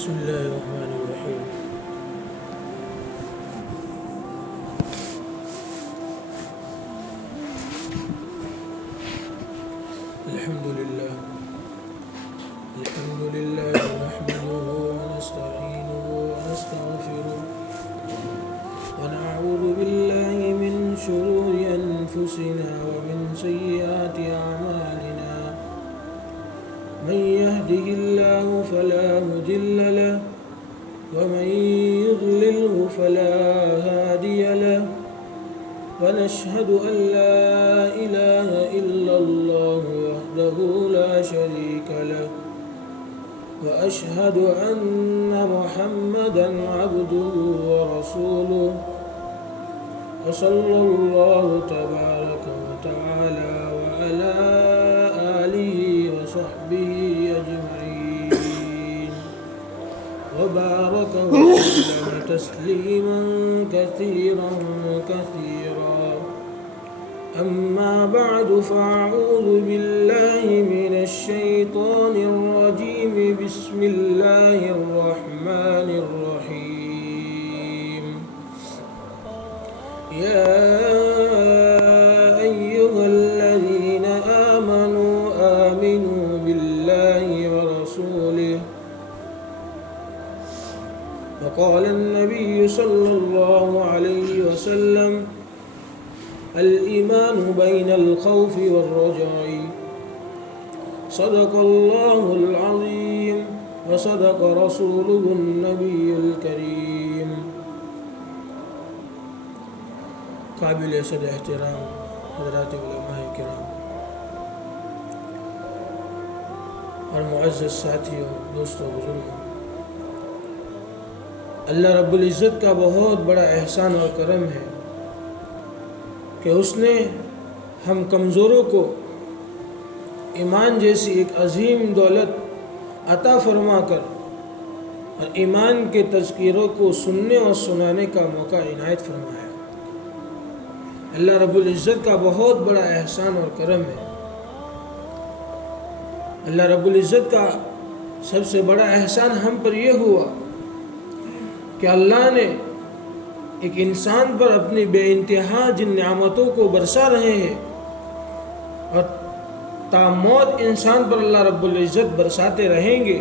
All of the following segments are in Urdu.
بسم الله الرحمن الرحيم. الحمد لله نحمده ونستعينه ونستغفره ونعوذ بالله من شرور أنفسنا ومن سيئات أعمالنا. من يهده الله فلا مضل له ومن يضلله فلا هادي له. ونشهد أن لا إله إلا الله وحده لا شريك له وأشهد أن محمدا عبده ورسوله. وصلى الله تبارك وتعالى وعلى آله وصحبه أجمعين وبارك وسلم تسليما كثيرا. أما بعد فأعوذ بالله من الشيطان الرجيم. بسم الله الرحمن الرحيم. يا أيها الذين آمنوا بالله ورسوله. وقال النبي صلى الله عليه وسلم: الإيمان بين الخوف والرجاء. صدق الله العظيم وصدق رسوله النبي الكريم. قابل صد احترام حضرات علماء کرام اور معزز ساتھیوں، دوستوں، بزرگوں، اللہ رب العزت کا بہت بڑا احسان اور کرم ہے کہ اس نے ہم کمزوروں کو ایمان جیسی ایک عظیم دولت عطا فرما کر اور ایمان کے تذکیروں کو سننے اور سنانے کا موقع عنایت فرمایا. اللہ رب العزت کا بہت بڑا احسان اور کرم ہے. اللہ رب العزت کا سب سے بڑا احسان ہم پر یہ ہوا کہ اللہ نے ایک انسان پر اپنی بے انتہا جن نعمتوں کو برسا رہے ہیں اور تا موت انسان پر اللہ رب العزت برساتے رہیں گے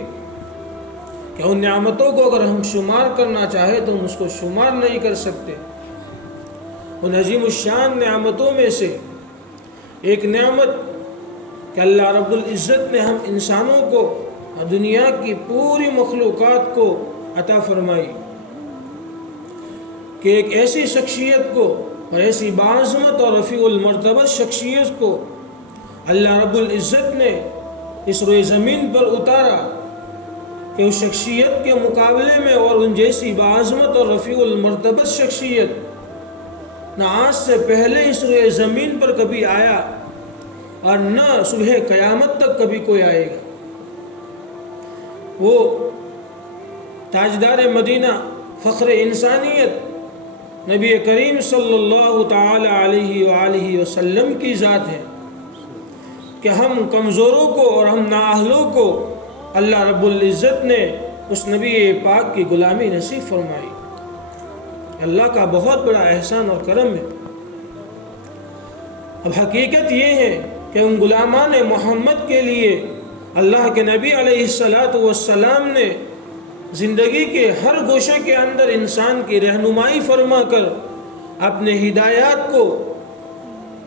کہ ان نعمتوں کو اگر ہم شمار کرنا چاہیں تو ہم اس کو شمار نہیں کر سکتے. ان عظیم الشان نعمتوں میں سے ایک نعمت کہ اللہ رب العزت نے ہم انسانوں کو اور دنیا کی پوری مخلوقات کو عطا فرمائی کہ ایک ایسی شخصیت کو اور ایسی باعظمت اور رفیع المرتبہ شخصیت کو اللہ رب العزت نے اس روئے زمین پر اتارا کہ اس شخصیت کے مقابلے میں اور ان جیسی باعظمت اور رفیع المرتبہ شخصیت نہ آج سے پہلے اس روئے زمین پر کبھی آیا اور نہ صبح قیامت تک کبھی کوئی آئے گا. وہ تاجدار مدینہ، فخر انسانیت، نبی کریم صلی اللہ تعالی علیہ وآلہ وسلم کی ذات ہے کہ ہم کمزوروں کو اور ہم نااہلوں کو اللہ رب العزت نے اس نبی پاک کی غلامی نصیب فرمائی. اللہ کا بہت بڑا احسان اور کرم ہے. اب حقیقت یہ ہے کہ ان غلامان محمد کے لیے اللہ کے نبی علیہ السلام نے زندگی کے ہر گوشے کے اندر انسان کی رہنمائی فرما کر اپنے ہدایات کو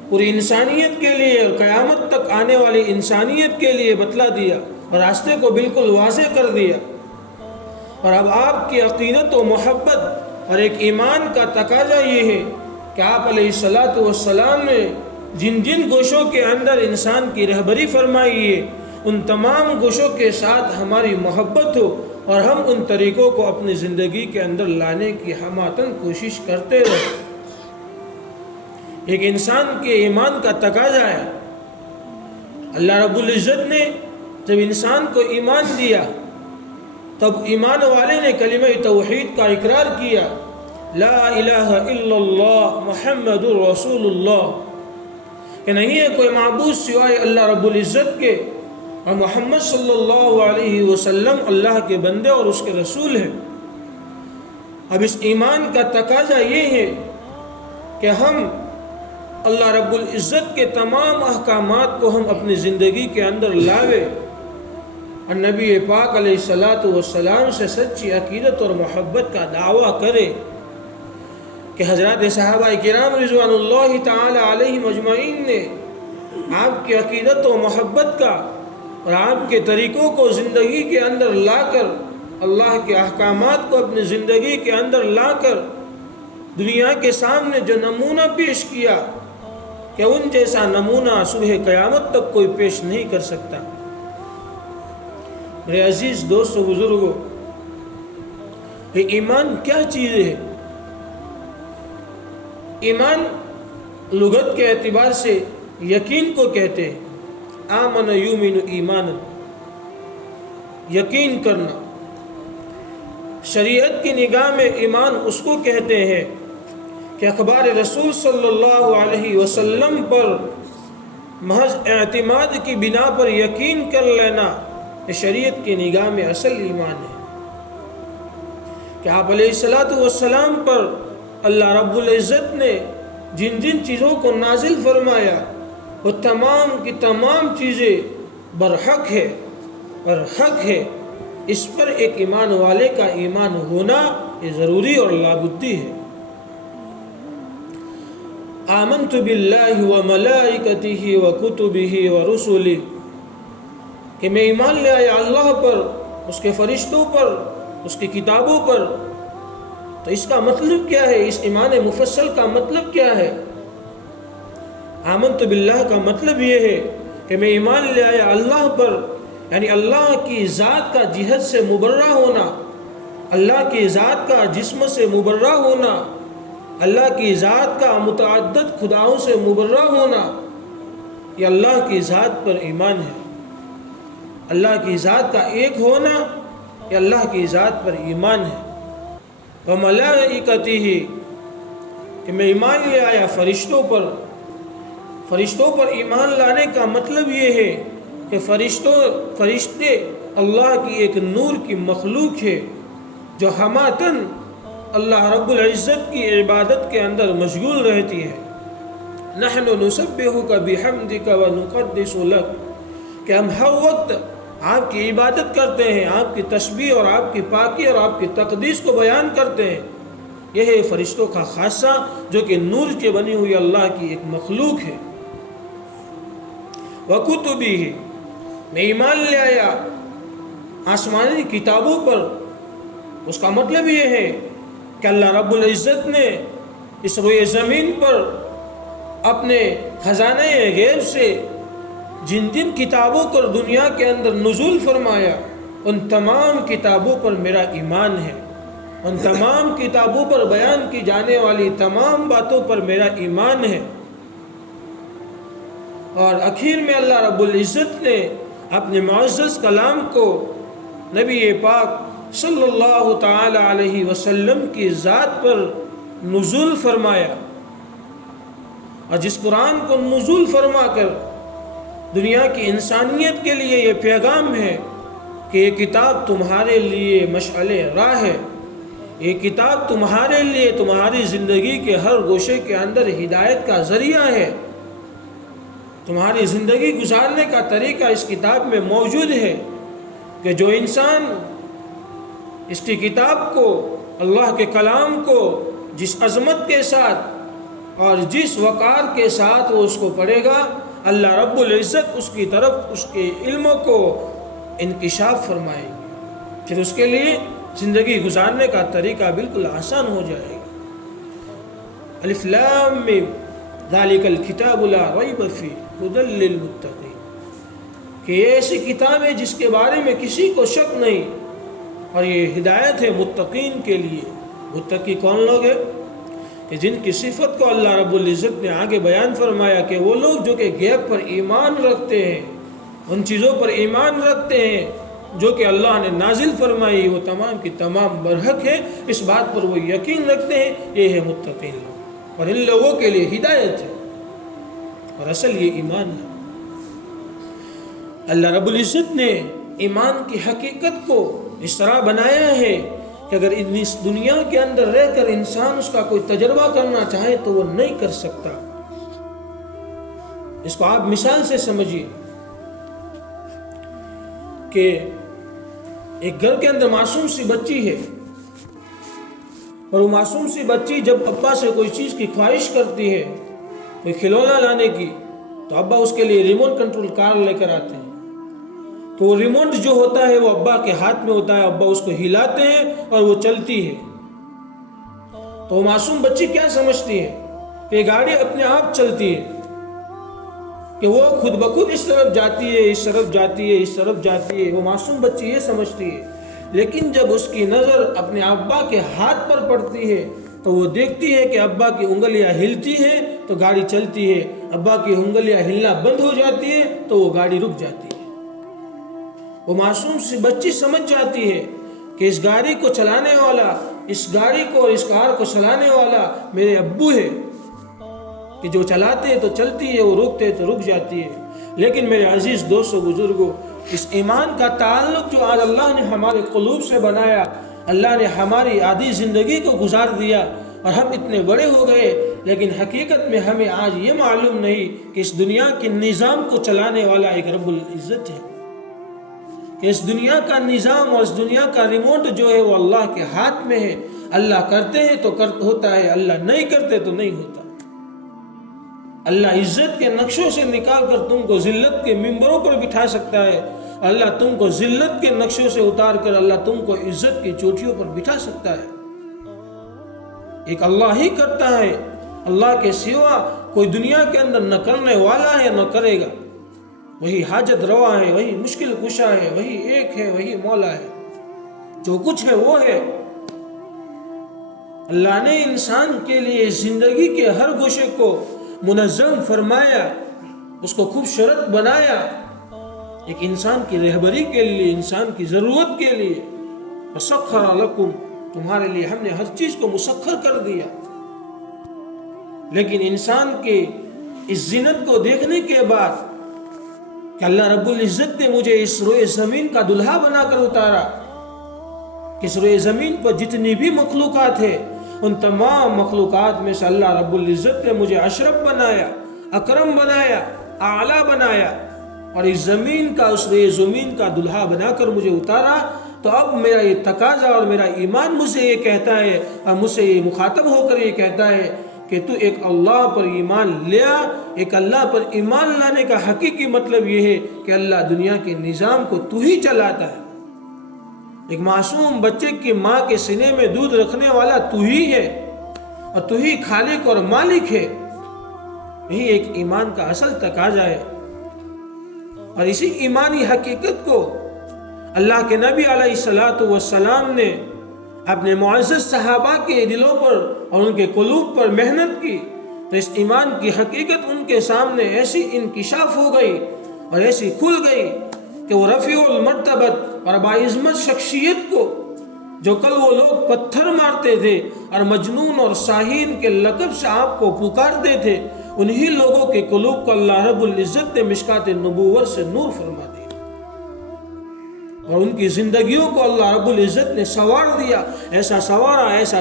پوری انسانیت کے لیے اور قیامت تک آنے والی انسانیت کے لیے بتلا دیا اور راستے کو بالکل واضح کر دیا. اور اب آپ کی عقیدت و محبت اور ایک ایمان کا تقاضا یہ ہے کہ آپ علیہ السلام نے جن جن گوشوں کے اندر انسان کی رہبری فرمائی ہے ان تمام گوشوں کے ساتھ ہماری محبت ہو اور ہم ان طریقوں کو اپنی زندگی کے اندر لانے کی ہماتن کوشش کرتے رہیں. ایک انسان کے ایمان کا تقاضا ہے. اللہ رب العزت نے جب انسان کو ایمان دیا تب ایمان والے نے کلمہ توحید کا اقرار کیا، لا الہ الا اللہ محمد رسول اللہ، کہ نہیں ہے کوئی معبود سوائے اللہ رب العزت کے اور محمد صلی اللہ علیہ وسلم اللہ کے بندے اور اس کے رسول ہیں۔ اب اس ایمان کا تقاضا یہ ہے کہ ہم اللہ رب العزت کے تمام احکامات کو ہم اپنی زندگی کے اندر لاوے اور نبی پاک علیہ الصلاۃ والسلام سے سچی عقیدت اور محبت کا دعویٰ کرے کہ حضرات صحابہ کرام رضوان اللہ تعالی علیہم اجمعین نے آپ کی عقیدت و محبت کا اور آپ کے طریقوں کو زندگی کے اندر لا کر، اللہ کے احکامات کو اپنی زندگی کے اندر لا کر دنیا کے سامنے جو نمونہ پیش کیا کہ ان جیسا نمونہ صبح قیامت تک کوئی پیش نہیں کر سکتا۔ میرے عزیز دوست و بزرگوں، یہ ایمان کیا چیز ہے؟ ایمان لغت کے اعتبار سے یقین کو کہتے ہیں۔ آمن یومن ایمانا، یقین کرنا۔ شریعت کی نگاہ میں ایمان اس کو کہتے ہیں کہ اخبار رسول صلی اللہ علیہ وسلم پر محض اعتماد کی بنا پر یقین کر لینا، یہ شریعت کی نگاہ میں اصل ایمان ہے۔ کہ آپ علیہ الصلاۃ والسلام پر اللہ رب العزت نے جن جن چیزوں کو نازل فرمایا وہ تمام کی تمام چیزیں برحق ہے، برحق ہے۔ اس پر ایک ایمان والے کا ایمان ہونا یہ ضروری اور لابدی ہے۔ آمنت باللہ وملائکتہ وکتبہ ورسلہ، کہ میں ایمان لے آیا اللہ پر، اس کے فرشتوں پر، اس کی کتابوں پر۔ تو اس کا مطلب کیا ہے؟ اس ایمان مفصل کا مطلب کیا ہے؟ آمنت باللہ کا مطلب یہ ہے کہ میں ایمان لے آیا اللہ پر، یعنی اللہ کی ذات کا جہت سے مبرہ ہونا، اللہ کی ذات کا جسم سے مبرہ ہونا، اللہ کی ذات کا متعدد خداؤں سے مبرہ ہونا، یہ اللہ کی ذات پر ایمان ہے۔ اللہ کی ذات کا ایک ہونا یہ اللہ کی ذات پر ایمان ہے۔ وملائکتہ، کہ میں ایمان لے آیا فرشتوں پر۔ فرشتوں پر ایمان لانے کا مطلب یہ ہے کہ فرشتے اللہ کی ایک نور کی مخلوق ہے جو ہماتن اللہ رب العزت کی عبادت کے اندر مشغول رہتی ہے۔ نحن نسبحک بحمدک ونقدس لک، کہ ہم ہر وقت آپ کی عبادت کرتے ہیں، آپ کی تسبیح اور آپ کی پاکی اور آپ کی تقدیس کو بیان کرتے ہیں۔ یہ ہے فرشتوں کا خاصہ جو کہ نور کے بنی ہوئی اللہ کی ایک مخلوق ہے۔ وکتبہ، میں ایمان لے آیا آسمانی کتابوں پر۔ اس کا مطلب یہ ہے کہ اللہ رب العزت نے اس روئے زمین پر اپنے خزانہ غیب سے جن جن کتابوں پر دنیا کے اندر نزول فرمایا ان تمام کتابوں پر میرا ایمان ہے، ان تمام کتابوں پر بیان کی جانے والی تمام باتوں پر میرا ایمان ہے۔ اور آخر میں اللہ رب العزت نے اپنے معزز کلام کو نبی پاک صلی اللہ تعالی علیہ وسلم کی ذات پر نزول فرمایا، اور جس قرآن کو نزول فرما کر دنیا کی انسانیت کے لیے یہ پیغام ہے کہ یہ کتاب تمہارے لیے مشعل راہ ہے، یہ کتاب تمہارے لیے تمہاری زندگی کے ہر گوشے کے اندر ہدایت کا ذریعہ ہے، تمہاری زندگی گزارنے کا طریقہ اس کتاب میں موجود ہے، کہ جو انسان اس کی کتاب کو، اللہ کے کلام کو جس عظمت کے ساتھ اور جس وقار کے ساتھ وہ اس کو پڑھے گا، اللہ رب العزت اس کی طرف اس کے علم کو انکشاف فرمائے گی، پھر اس کے لیے زندگی گزارنے کا طریقہ بالکل آسان ہو جائے گا۔ الف لام میم ذالک الکتاب لا ریب فیہ ھدی للمتقین، کہ یہ ایسی کتاب ہے جس کے بارے میں کسی کو شک نہیں، اور یہ ہدایت ہے متقین کے لیے۔ متقی کون لوگ ہیں؟ کہ جن کی صفت کو اللہ رب العزت نے آگے بیان فرمایا کہ وہ لوگ جو کہ غیب پر ایمان رکھتے ہیں، ان چیزوں پر ایمان رکھتے ہیں جو کہ اللہ نے نازل فرمائی، وہ تمام کی تمام برحق ہے، اس بات پر وہ یقین رکھتے ہیں، یہ ہے متقین لوگ، اور ان لوگوں کے لیے ہدایت ہے، اور اصل یہ ایمان ہے۔ اللہ رب العزت نے ایمان کی حقیقت کو اس طرح بنایا ہے کہ اگر اس دنیا کے اندر رہ کر انسان اس کا کوئی تجربہ کرنا چاہے تو وہ نہیں کر سکتا۔ اس کو آپ مثال سے سمجھیے کہ ایک گھر کے اندر معصوم سی بچی ہے، اور وہ معصوم سی بچی جب ابا سے کوئی چیز کی خواہش کرتی ہے، کوئی کھلونا لانے کی، تو ابا اس کے لیے ریموٹ کنٹرول کار لے کر آتے ہیں۔ تو وہ ریموٹ جو ہوتا ہے وہ ابا کے ہاتھ میں ہوتا ہے، ابا اس کو ہلاتے ہیں اور وہ چلتی ہے۔ تو وہ معصوم بچی کیا سمجھتی ہے کہ یہ گاڑی اپنے آپ چلتی ہے، کہ وہ خود بخود اس طرف جاتی ہے، اس طرف جاتی ہے، اس طرف جاتی ہے۔ وہ معصوم بچی یہ سمجھتی ہے، لیکن جب اس کی نظر اپنے ابا کے ہاتھ پر پڑتی ہے تو وہ دیکھتی ہے کہ ابا کی انگلیاں ہلتی ہیں تو گاڑی چلتی ہے، ابا کی انگلیاں ہلنا بند ہو جاتی ہے تو وہ گاڑی رک جاتی ہے۔ وہ معصوم سی بچی سمجھ جاتی ہے کہ اس گاڑی کو چلانے والا، اس گاڑی کو اور اس کار کو چلانے والا میرے ابو ہے، کہ جو چلاتے ہیں تو چلتی ہے، وہ روکتے ہیں تو رک جاتی ہے۔ لیکن میرے عزیز دوستو بزرگوں، اس ایمان کا تعلق جو آج اللہ نے ہمارے قلوب سے بنایا، اللہ نے ہماری آدھی زندگی کو گزار دیا اور ہم اتنے بڑے ہو گئے، لیکن حقیقت میں ہمیں آج یہ معلوم نہیں کہ اس دنیا کے نظام کو چلانے والا ایک رب العزت ہے، کہ اس دنیا کا نظام اور اس دنیا کا ریموٹ جو ہے وہ اللہ کے ہاتھ میں ہے۔ اللہ کرتے ہیں تو ہوتا ہے، اللہ نہیں کرتے تو نہیں ہوتا۔ اللہ عزت کے نقشوں سے نکال کر تم کو ذلت کے ممبروں پر بٹھا سکتا ہے، اللہ تم کو ذلت کے نقشوں سے اتار کر اللہ تم کو عزت کی چوٹیوں پر بٹھا سکتا ہے۔ ایک اللہ ہی کرتا ہے، اللہ کے سوا کوئی دنیا کے اندر نہ کرنے والا ہے نہ کرے گا۔ وہی حاجت روا ہے، وہی مشکل کشا ہے، وہی ایک ہے، وہی مولا ہے، جو کچھ ہے وہ ہے۔ اللہ نے انسان کے لیے زندگی کے ہر گوشے کو منظم فرمایا، اس کو خوبصورت بنایا، ایک انسان کی رہبری کے لیے، انسان کی ضرورت کے لیے۔ وَسَخَّرَ لَكُمْ، تمہارے لیے ہم نے ہر چیز کو مسخر کر دیا۔ لیکن انسان کے اس زینت کو دیکھنے کے بعد کہ اللہ رب العزت نے مجھے اس روئے زمین کا دلہا بنا کر اتارا، کہ اس روئے زمین پر جتنی بھی مخلوقات ہیں ان تمام مخلوقات میں سے اللہ رب العزت نے مجھے اشرف بنایا، اکرم بنایا، اعلیٰ بنایا، اور اس زمین کا، اس روئے زمین کا دلہا بنا کر مجھے اتارا۔ تو اب میرا یہ تقاضا اور میرا ایمان مجھ سے یہ کہتا ہے، اور مجھ سے یہ مخاطب ہو کر یہ کہتا ہے کہ تو ایک اللہ پر ایمان لیا۔ ایک اللہ پر ایمان لانے کا حقیقی مطلب یہ ہے کہ اللہ دنیا کے نظام کو تو ہی چلاتا ہے۔ ایک معصوم بچے کی ماں کے سینے میں دودھ رکھنے والا تو ہی ہے، اور تو ہی خالق اور مالک ہے۔ یہی ایک ایمان کا اصل تقاضا ہے، اور اسی ایمانی حقیقت کو اللہ کے نبی علیہ السلام نے اپنے معزز صحابہ کے دلوں پر اور ان کے قلوب پر محنت کی، تو اس ایمان کی حقیقت ان کے سامنے ایسی انکشاف ہو گئی اور ایسی کھل گئی کہ وہ رفیع المرتبت اور باعظمت شخصیت کو، جو کل وہ لوگ پتھر مارتے تھے اور مجنون اور ساحر کے لقب سے آپ کو پکارتے تھے، انہی لوگوں کے قلوب کو اللہ رب العزت نے مشکات نبوت سے نور فرما دیا، اور ان کی زندگیوں کو اللہ رب العزت نے سنوار دیا، ایسا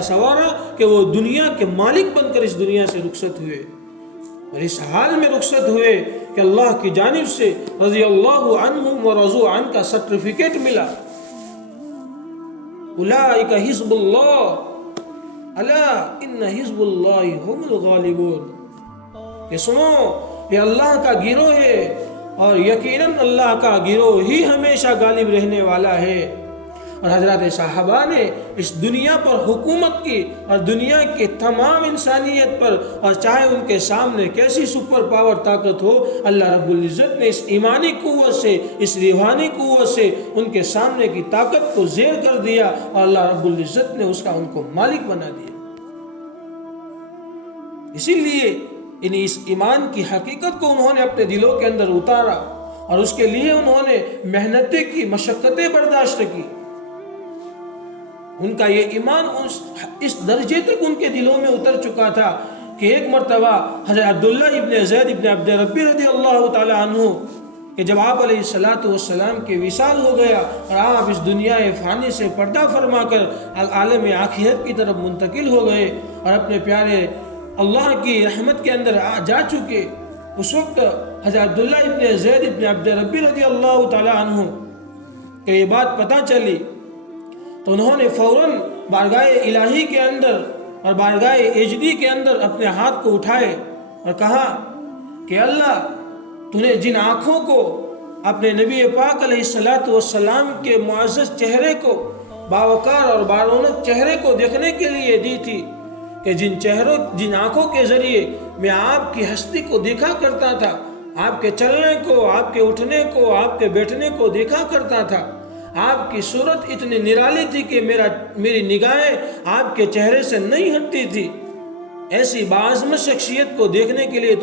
سنوارا کہ وہ دنیا کے مالک بن کر اس دنیا سے رخصت ہوئے، اور اس حال میں رخصت ہوئے کہ اللہ کی جانب سے رضی اللہ عنہم ورضوا عنہ کا سرٹیفکیٹ ملا۔ اولئک حزب اللہ الا ان حزب اللہ هم الغالبون، کہ سنو یہ اللہ کا گروہ ہے، اور یقیناً اللہ کا گروہ ہی ہمیشہ غالب رہنے والا ہے۔ اور حضرات صحابہ نے اس دنیا پر حکومت کی، اور دنیا کی تمام انسانیت پر، اور چاہے ان کے سامنے کیسی سپر پاور طاقت ہو، اللہ رب العزت نے اس ایمانی قوت سے، اس روحانی قوت سے ان کے سامنے کی طاقت کو زیر کر دیا، اور اللہ رب العزت نے اس کا ان کو مالک بنا دیا۔ اسی لیے اس ایمان کی حقیقت کو انہوں نے اپنے دلوں کے اندر اتارا، اور اس کے لیے انہوں نے محنتیں کی، مشقتیں برداشت کی۔ ان کا یہ ایمان اس درجے تک ان کے دلوں میں اتر چکا تھا کہ ایک مرتبہ حضرت عبداللہ ابن زید ابن عبد ربی رضی اللہ تعالی عنہ کہ جب آپ علیہ الصلاۃ والسلام کے وصال ہو گیا اور آپ اس دنیا فانی سے پردہ فرما کر عالم آخرت کی طرف منتقل ہو گئے اور اپنے پیارے اللہ کی رحمت کے اندر جا چکے، اس وقت حضرت عبداللہ ابن زید ابن عبد ربی رضی اللہ تعالیٰ عنہ کہ یہ بات پتہ چلی تو انہوں نے فوراً بارگاہ الہی کے اندر اور بارگاہ ایجدی کے اندر اپنے ہاتھ کو اٹھائے اور کہا کہ اللہ تو نے جن آنکھوں کو اپنے نبی پاک علیہ الصلاۃ والسلام کے معزز چہرے کو، باوقار اور بارونق چہرے کو دیکھنے کے لیے دی تھی کہ جن آنکھوں کے ذریعے میں آپ کی ہستی کو دیکھا کرتا تھا، آپ کے چلنے کو، آپ کے اٹھنے کو، آپ کے بیٹھنے کو دیکھا کرتا تھا، آپ کی صورت اتنی نرالی تھی کہ میری نگاہیں آپ کے چہرے سے نہیں ہٹتی تھی، ایسی باعظمت شخصیت کو دیکھنے کے لیے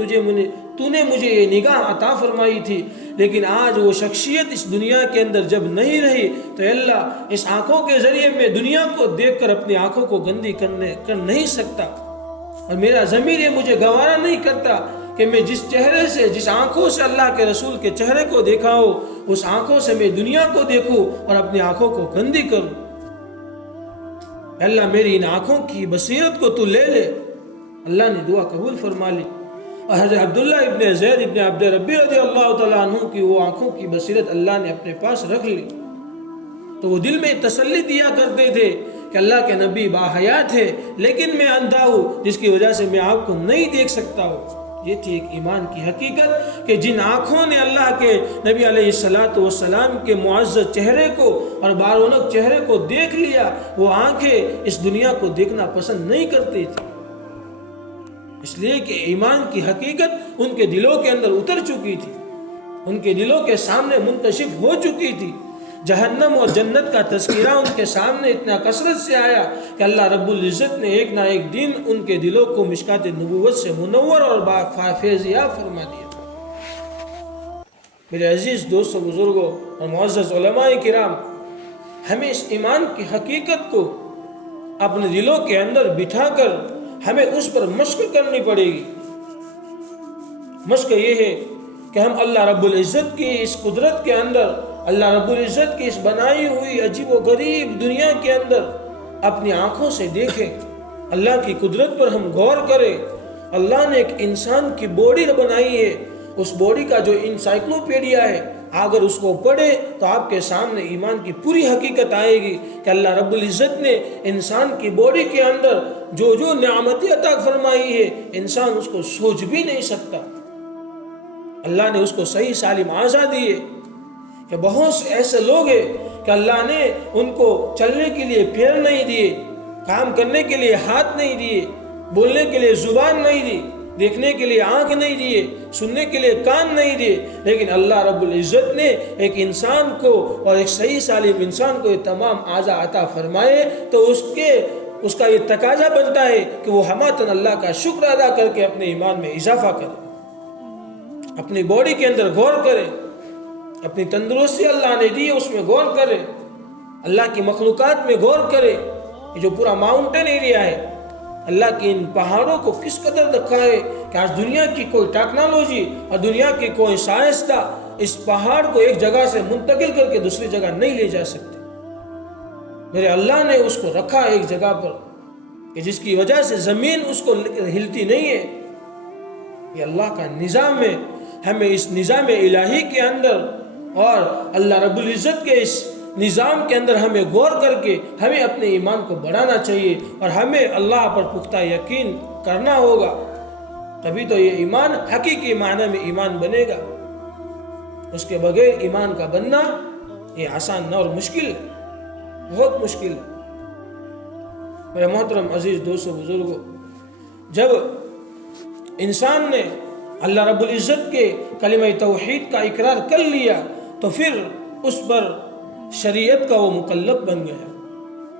تو نے مجھے یہ نگاہ عطا فرمائی تھی، لیکن آج وہ شخصیت اس دنیا کے اندر جب نہیں رہی تو اللہ اس آنکھوں کے ذریعے میں دنیا کو دیکھ کر اپنی آنکھوں کو گندی کر نہیں سکتا، اور میرا ضمیر یہ مجھے گوارا نہیں کرتا کہ میں جس چہرے سے، جس آنکھوں سے اللہ کے رسول کے چہرے کو دیکھا ہو، اس آنکھوں سے میں دنیا کو دیکھوں اور اپنی آنکھوں کو گندی کروں۔ اللہ میری ان آنکھوں کی بصیرت کو تو لے لے۔ اللہ نے دعا قبول فرما لی، اور حضرت عبداللہ ابن زید ابن عبد ربی رضی اللہ تعالیٰ عنہ کی وہ آنکھوں کی بصیرت اللہ نے اپنے پاس رکھ لی، تو وہ دل میں تسلی دیا کرتے تھے کہ اللہ کے نبی باحیات ہے، لیکن میں اندھا ہوں جس کی وجہ سے میں آپ کو نہیں دیکھ سکتا ہوں۔ یہ تھی ایک ایمان کی حقیقت کہ جن آنکھوں نے اللہ کے نبی علیہ الصلاۃ والسلام کے معزز چہرے کو اور بارونق چہرے کو دیکھ لیا، وہ آنکھیں اس دنیا کو دیکھنا پسند نہیں کرتی تھی، اس لیے کہ ایمان کی حقیقت ان کے دلوں کے اندر اتر چکی تھی، ان کے دلوں کے سامنے منکشف ہو چکی تھی۔ جہنم اور جنت کا تذکرہ ان کے سامنے اتنا کثرت سے آیا کہ اللہ رب العزت نے ایک نہ ایک دن ان کے دلوں کو مشکات نبوت سے منور اور فیضیاب فرما دیا۔ میرے عزیز دوستوں، بزرگوں اور معزز علماء کرام، ہمیں اس ایمان کی حقیقت کو اپنے دلوں کے اندر بٹھا کر ہمیں اس پر مشق کرنی پڑے گی۔ مشق یہ ہے کہ ہم اللہ رب العزت کی اس قدرت کے اندر، اللہ رب العزت کی اس بنائی ہوئی عجیب و غریب دنیا کے اندر اپنی آنکھوں سے دیکھیں، اللہ کی قدرت پر ہم غور کریں۔ اللہ نے ایک انسان کی باڈی بنائی ہے، اس باڈی کا جو انسائکلوپیڈیا ہے، اگر اس کو پڑھے تو آپ کے سامنے ایمان کی پوری حقیقت آئے گی کہ اللہ رب العزت نے انسان کی باڈی کے اندر جو نعمتیں عطا فرمائی ہے، انسان اس کو سوچ بھی نہیں سکتا۔ اللہ نے اس کو صحیح سالم اعضاء دیے کہ بہت سے ایسے لوگ ہیں کہ اللہ نے ان کو چلنے کے لیے پیر نہیں دیے، کام کرنے کے لیے ہاتھ نہیں دیے، بولنے کے لیے زبان نہیں دی، دیکھنے کے لیے آنکھ نہیں دیے، سننے کے لیے کان نہیں دیے، لیکن اللہ رب العزت نے ایک انسان کو اور ایک صحیح سالم انسان کو یہ تمام اعضاء عطا فرمائے، تو اس کا یہ تقاضا بنتا ہے کہ وہ ہماتن اللہ کا شکر ادا کر کے اپنے ایمان میں اضافہ کرے، اپنی باڈی کے اندر غور کرے، اپنی تندرستی اللہ نے دی اس میں غور کرے، اللہ کی مخلوقات میں غور کرے۔ یہ جو پورا ماؤنٹین ایریا ہے، اللہ کی ان پہاڑوں کو کس قدر رکھا ہے کہ آج دنیا کی کوئی ٹیکنالوجی اور دنیا کی کوئی سائنسداں اس پہاڑ کو ایک جگہ سے منتقل کر کے دوسری جگہ نہیں لے جا سکتے۔ میرے اللہ نے اس کو رکھا ایک جگہ پر کہ جس کی وجہ سے زمین اس کو ہلتی نہیں ہے۔ یہ اللہ کا نظام ہے، ہمیں اس نظام الہی کے اندر اور اللہ رب العزت کے اس نظام کے اندر ہمیں غور کر کے ہمیں اپنے ایمان کو بڑھانا چاہیے، اور ہمیں اللہ پر پختہ یقین کرنا ہوگا، تبھی تو یہ ایمان حقیقی معنی میں ایمان بنے گا۔ اس کے بغیر ایمان کا بننا یہ آسان نہ اور مشکل ہے، بہت مشکل ہے۔ میرے محترم عزیز دوستو بزرگوں، جب انسان نے اللہ رب العزت کے کلمہ توحید کا اقرار کر لیا تو پھر اس پر شریعت کا وہ مکلف بن گیا،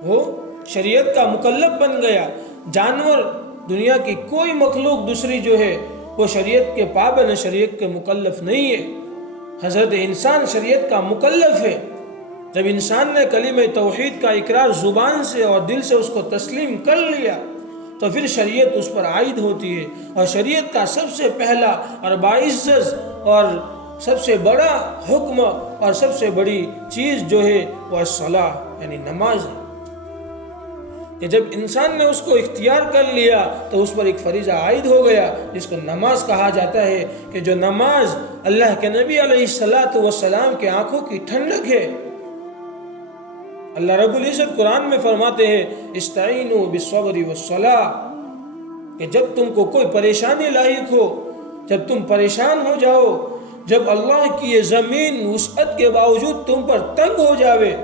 وہ شریعت کا مکلف بن گیا۔ جانور، دنیا کی کوئی مخلوق دوسری جو ہے وہ شریعت کے پابند، شریعت کے مکلف نہیں ہے۔ حضرت انسان شریعت کا مکلف ہے۔ جب انسان نے کلمہ توحید کا اقرار زبان سے اور دل سے اس کو تسلیم کر لیا تو پھر شریعت اس پر عائد ہوتی ہے، اور شریعت کا سب سے پہلا اور باعزت اور سب سے بڑا حکم اور سب سے بڑی چیز جو ہے وہ الصلاۃ یعنی نماز ہے کہ جب انسان نے اس کو اختیار کر لیا تو اس پر ایک فریضہ عائد ہو گیا جس کو نماز کہا جاتا ہے، کہ جو نماز اللہ کے نبی علیہ السلام کے آنکھوں کی ٹھنڈک ہے۔ اللہ رب العزت قرآن میں فرماتے ہیں استعینوا بالصبر والصلاۃ، کہ جب تم کو کوئی پریشانی لاحق ہو، جب تم پریشان ہو جاؤ، جب اللہ کی یہ زمین وسعت کے باوجود تم پر تنگ ہو جاوے،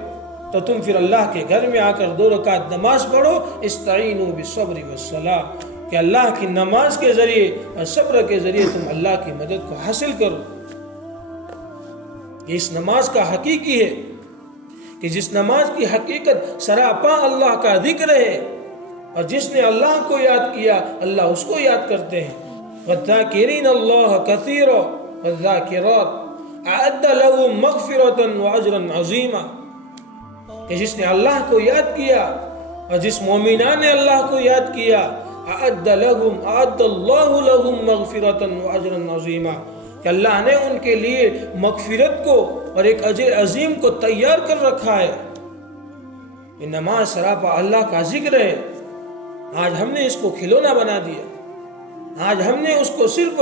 تو تم پھر اللہ کے گھر میں آ کر 2 رکعت نماز پڑھو، استعینوا بالصبر والصلاۃ، کہ اللہ کی نماز کے ذریعے اور صبر کے ذریعے تم اللہ کی مدد کو حاصل کرو۔ یہ اس نماز کا حقیقی ہے کہ جس نماز کی حقیقت سراپا اللہ کا ذکر ہے، اور جس نے اللہ کو یاد کیا اللہ اس کو یاد کرتے ہیں۔ وَالذَّاكِرِينَ اللَّهَ كَثِيرًا وَالذَّاكِرَاتِ أَعَدَّ لَهُم مَغْفِرَةً وَأَجْرًا عَظِيمًا، کہ جس نے اللہ کو یاد کیا اور جس مومنان نے اللہ کو یاد کیا، أَعَدَّ اللَّهُ لَهُم مَغْفِرَةً وَأَجْرًا عَظِيمًا، کہ اللہ نے ان کے لیے مغفرت کو اور ایک اجر عظیم کو تیار کر رکھا ہے۔ یہ نماز سراپا اللہ کا ذکر ہے۔ آج ہم نے اس کو کھلونا بنا دیا، آج ہم نے اس کو صرف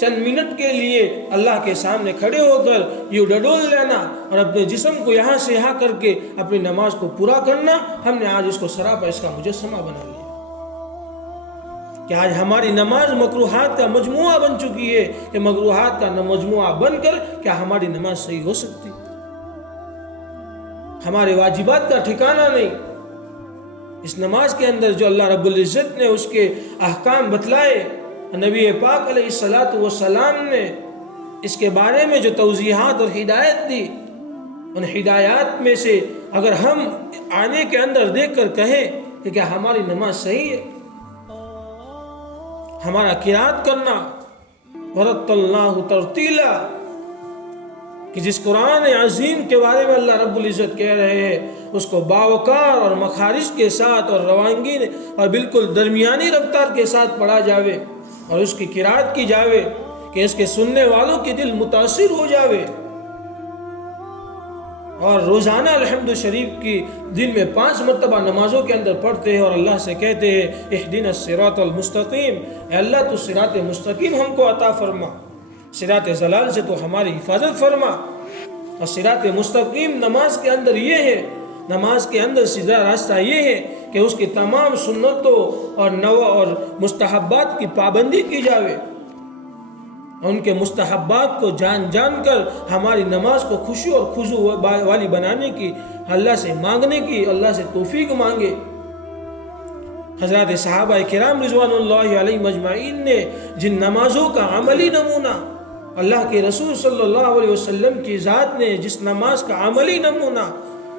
چند منٹ کے لیے اللہ کے سامنے کھڑے ہو کر یوں ڈڈول لینا اور اپنے جسم کو یہاں سے یہاں کر کے اپنی نماز کو پورا کرنا، ہم نے آج اس کو سراپا اس کا مجسمہ بنا لیا کہ آج ہماری نماز مکروہات کا مجموعہ بن چکی ہے، کہ مکروہات کا مجموعہ بن کر کیا ہماری نماز صحیح ہو سکتی؟ ہمارے واجبات کا ٹھکانہ نہیں۔ اس نماز کے اندر جو اللہ رب العزت نے اس کے احکام بتلائے، نبی پاک علیہ السلام نے اس کے بارے میں جو توضیحات اور ہدایت دی، ان ہدایات میں سے اگر ہم آنے کے اندر دیکھ کر کہیں کہ کیا ہماری نماز صحیح ہے، ہمارا قرات کرنا وَرَتَّلْنَاهُ تَرْتِيلًا، کہ جس قرآن عظیم کے بارے میں اللہ رب العزت کہہ رہے ہیں اس کو باوقار اور مخارج کے ساتھ اور روانگی اور بالکل درمیانی رفتار کے ساتھ پڑھا جاوے اور اس کی قرات کی جاوے کہ اس کے سننے والوں کے دل متاثر ہو جاوے، اور روزانہ الحمد شریف کی دن میں 5 مرتبہ نمازوں کے اندر پڑھتے ہیں اور اللہ سے کہتے ہیں اہدنا الصراط المستقیم، اے اللہ تو صراط مستقیم ہم کو عطا فرما، صراط ضلال سے تو ہماری حفاظت فرما۔ اور صراط مستقیم نماز کے اندر یہ ہے، نماز کے اندر سیدھا راستہ یہ ہے کہ اس کی تمام سنتوں اور مستحبات کی پابندی کی جاوے، ان کے مستحبات کو جان جان کر ہماری نماز کو خوشی اور خضوع والی بنانے کی اللہ سے مانگنے کی، اللہ سے توفیق مانگے۔ حضرات صحابہ کرام رضوان اللہ علیہ مجمعین نے جن نمازوں کا عملی نمونہ، اللہ کے رسول صلی اللہ علیہ وسلم کی ذات نے جس نماز کا عملی نمونہ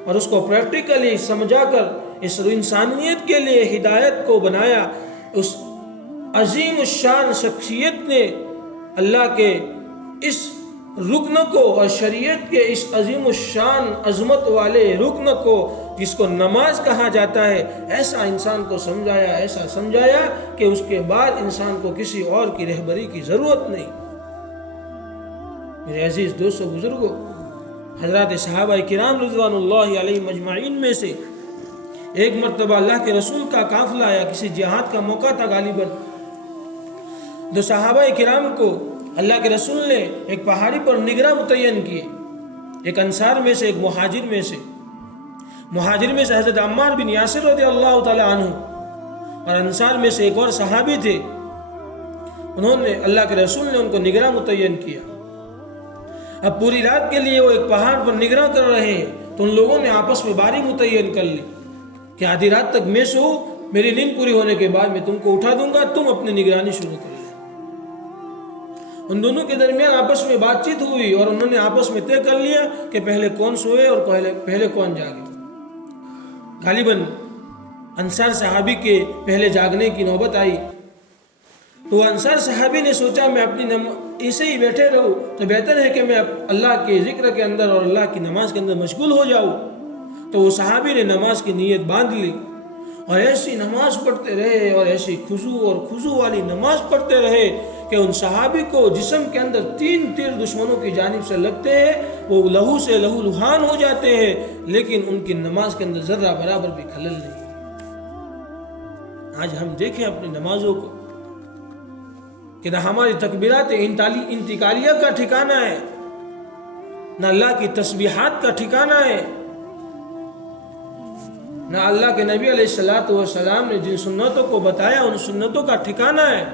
اور اس کو پریکٹیکلی سمجھا کر اس انسانیت کے لیے ہدایت کو بنایا، اس عظیم الشان شخصیت نے اللہ کے اس رکن کو اور شریعت کے اس عظیم الشان عظمت والے رکن کو جس کو نماز کہا جاتا ہے، ایسا انسان کو سمجھایا، ایسا سمجھایا کہ اس کے بعد انسان کو کسی اور کی رہبری کی ضرورت نہیں۔ میرے عزیز دوستو بزرگوں، حضرات صحابہ کرام رضوان اللہ علیہ مجمعین میں سے ایک مرتبہ اللہ کے رسول کا قافلہ آیا، کسی جہاد کا موقع تھا غالباً، دو صحابہ کرام کو اللہ کے رسول نے ایک پہاڑی پر نگراں متعین کیے، ایک انصار میں سے ایک مہاجر میں سے حضرت عمار بن یاسر رضی اللہ تعالی عنہ، اور انصار میں سے ایک اور صحابی تھے، انہوں نے اللہ کے رسول نے ان کو نگراں متعین کیا۔ اب پوری رات کے لیے وہ ایک پہاڑ پر نگراں کر رہے ہیں، تو ان لوگوں نے آپس میں باری متعین کر لی کہ آدھی رات تک میں سو، میری نیند پوری ہونے کے بعد میں تم کو اٹھا دوں گا، تم اپنی نگرانی شروع کر لیں۔ ان دونوں کے درمیان آپس میں بات چیت ہوئی اور انہوں نے آپس میں طے کر لیا کہ پہلے کون سوئے اور پہلے کون جاگے۔ غالباً انصار صحابی کے پہلے جاگنے کی نوبت آئی، تو انصار صحابی نے سوچا میں اپنی ایسے ہی بیٹھے رہوں تو بہتر ہے کہ میں اللہ کے ذکر کے اندر اور اللہ کی نماز کے اندر مشغول ہو جاؤں۔ تو وہ صحابی نے نماز کی نیت باندھ لی اور ایسی نماز پڑھتے رہے اور ایسی خضوع والی نماز پڑھتے رہے کہ ان صحابی کو جسم کے اندر 3 تیر دشمنوں کی جانب سے لگتے ہیں، وہ لہو سے لہو لہان ہو جاتے ہیں، لیکن ان کی نماز کے اندر ذرہ برابر بھی خلل نہیں۔ آج ہم دیکھیں اپنی نمازوں کو کہ نہ ہماری تکبیرات انتقالیہ کا ٹھکانہ ہے، نہ اللہ کی تسبیحات کا ٹھکانہ ہے، نہ اللہ کے نبی علیہ السلام نے جن سنتوں کو بتایا ان سنتوں کا ٹھکانہ ہے۔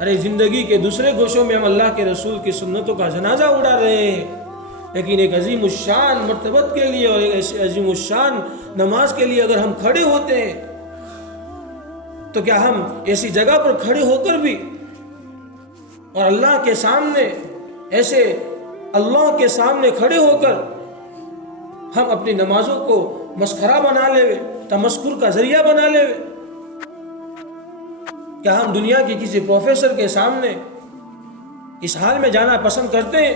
ارے زندگی کے دوسرے گوشوں میں ہم اللہ کے رسول کی سنتوں کا جنازہ اڑا رہے ہیں، لیکن ایک عظیم الشان مرتبت کے لیے اور ایک عظیم الشان نماز کے لیے اگر ہم کھڑے ہوتے ہیں تو کیا ہم ایسی جگہ پر کھڑے ہو کر بھی اور اللہ کے سامنے ایسے اللہ کے سامنے کھڑے ہو کر ہم اپنی نمازوں کو مسخرہ بنا لے، تمسخر کا ذریعہ بنا لے؟ کیا ہم دنیا کی کسی پروفیسر کے سامنے اس حال میں جانا پسند کرتے ہیں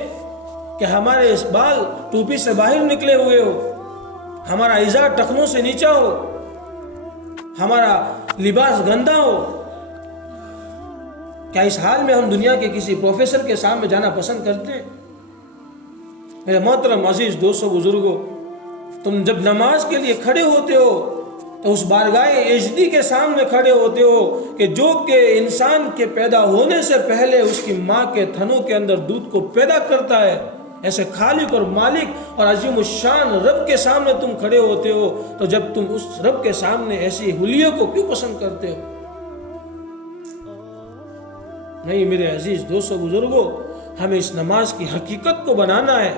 کہ ہمارے اس بال ٹوپی سے باہر نکلے ہوئے ہو، ہمارا ازار ٹخنوں سے نیچا ہو، ہمارا لباس گندا ہو؟ کیا اس حال میں ہم دنیا کے کسی پروفیسر کے سامنے جانا پسند کرتے ہیں؟ میرے محترم عزیز دوستو بزرگوں، تم جب نماز کے لیے کھڑے ہوتے ہو تو اس بارگاہ ایجدی کے سامنے کھڑے ہوتے ہو کہ جو کہ انسان کے پیدا ہونے سے پہلے اس کی ماں کے تھنوں کے اندر دودھ کو پیدا کرتا ہے، ایسے خالق اور مالک اور عظیم الشان رب کے سامنے تم کھڑے ہوتے ہو، تو جب تم اس رب کے سامنے ایسی حلیوں کو کیوں پسند کرتے ہو؟ نہیں میرے عزیز دوستو بزرگوں، ہمیں اس نماز کی حقیقت کو بنانا ہے۔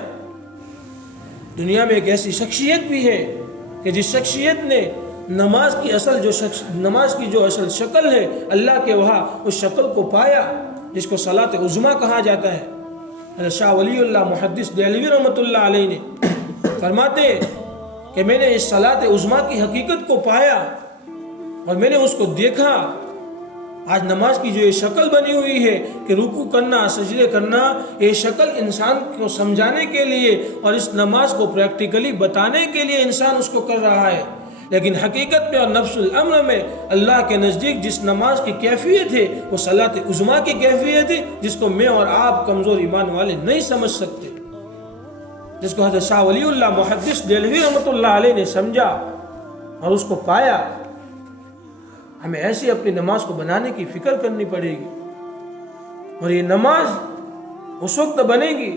دنیا میں ایک ایسی شخصیت بھی ہے کہ جس شخصیت نے نماز کی جو اصل شکل ہے اللہ کے وہاں اس شکل کو پایا، جس کو صلاۃ عظمیٰ کہا جاتا ہے۔ حضرت شاہ ولی اللہ محدث دہلوی رحمۃ اللہ علیہ نے فرماتے ہیں کہ میں نے اس صلاۃ عظمیٰ کی حقیقت کو پایا اور میں نے اس کو دیکھا۔ آج نماز کی جو یہ شکل بنی ہوئی ہے کہ رکوع کرنا، سجدے کرنا، یہ شکل انسان کو سمجھانے کے لیے اور اس نماز کو پریکٹیکلی بتانے کے لیے انسان اس کو کر رہا ہے، لیکن حقیقت میں اور نفس الامر میں اللہ کے نزدیک جس نماز کی کیفیت ہے وہ صلاۃ عظمیٰ کی کیفیت ہے، جس کو میں اور آپ کمزور ایمان والے نہیں سمجھ سکتے، جس کو حضرت شاہ ولی اللہ محدث دہلوی رحمۃ اللہ علیہ نے سمجھا اور اس کو پایا۔ ہمیں ایسی اپنی نماز کو بنانے کی فکر کرنی پڑے گی، اور یہ نماز اس وقت بنے گی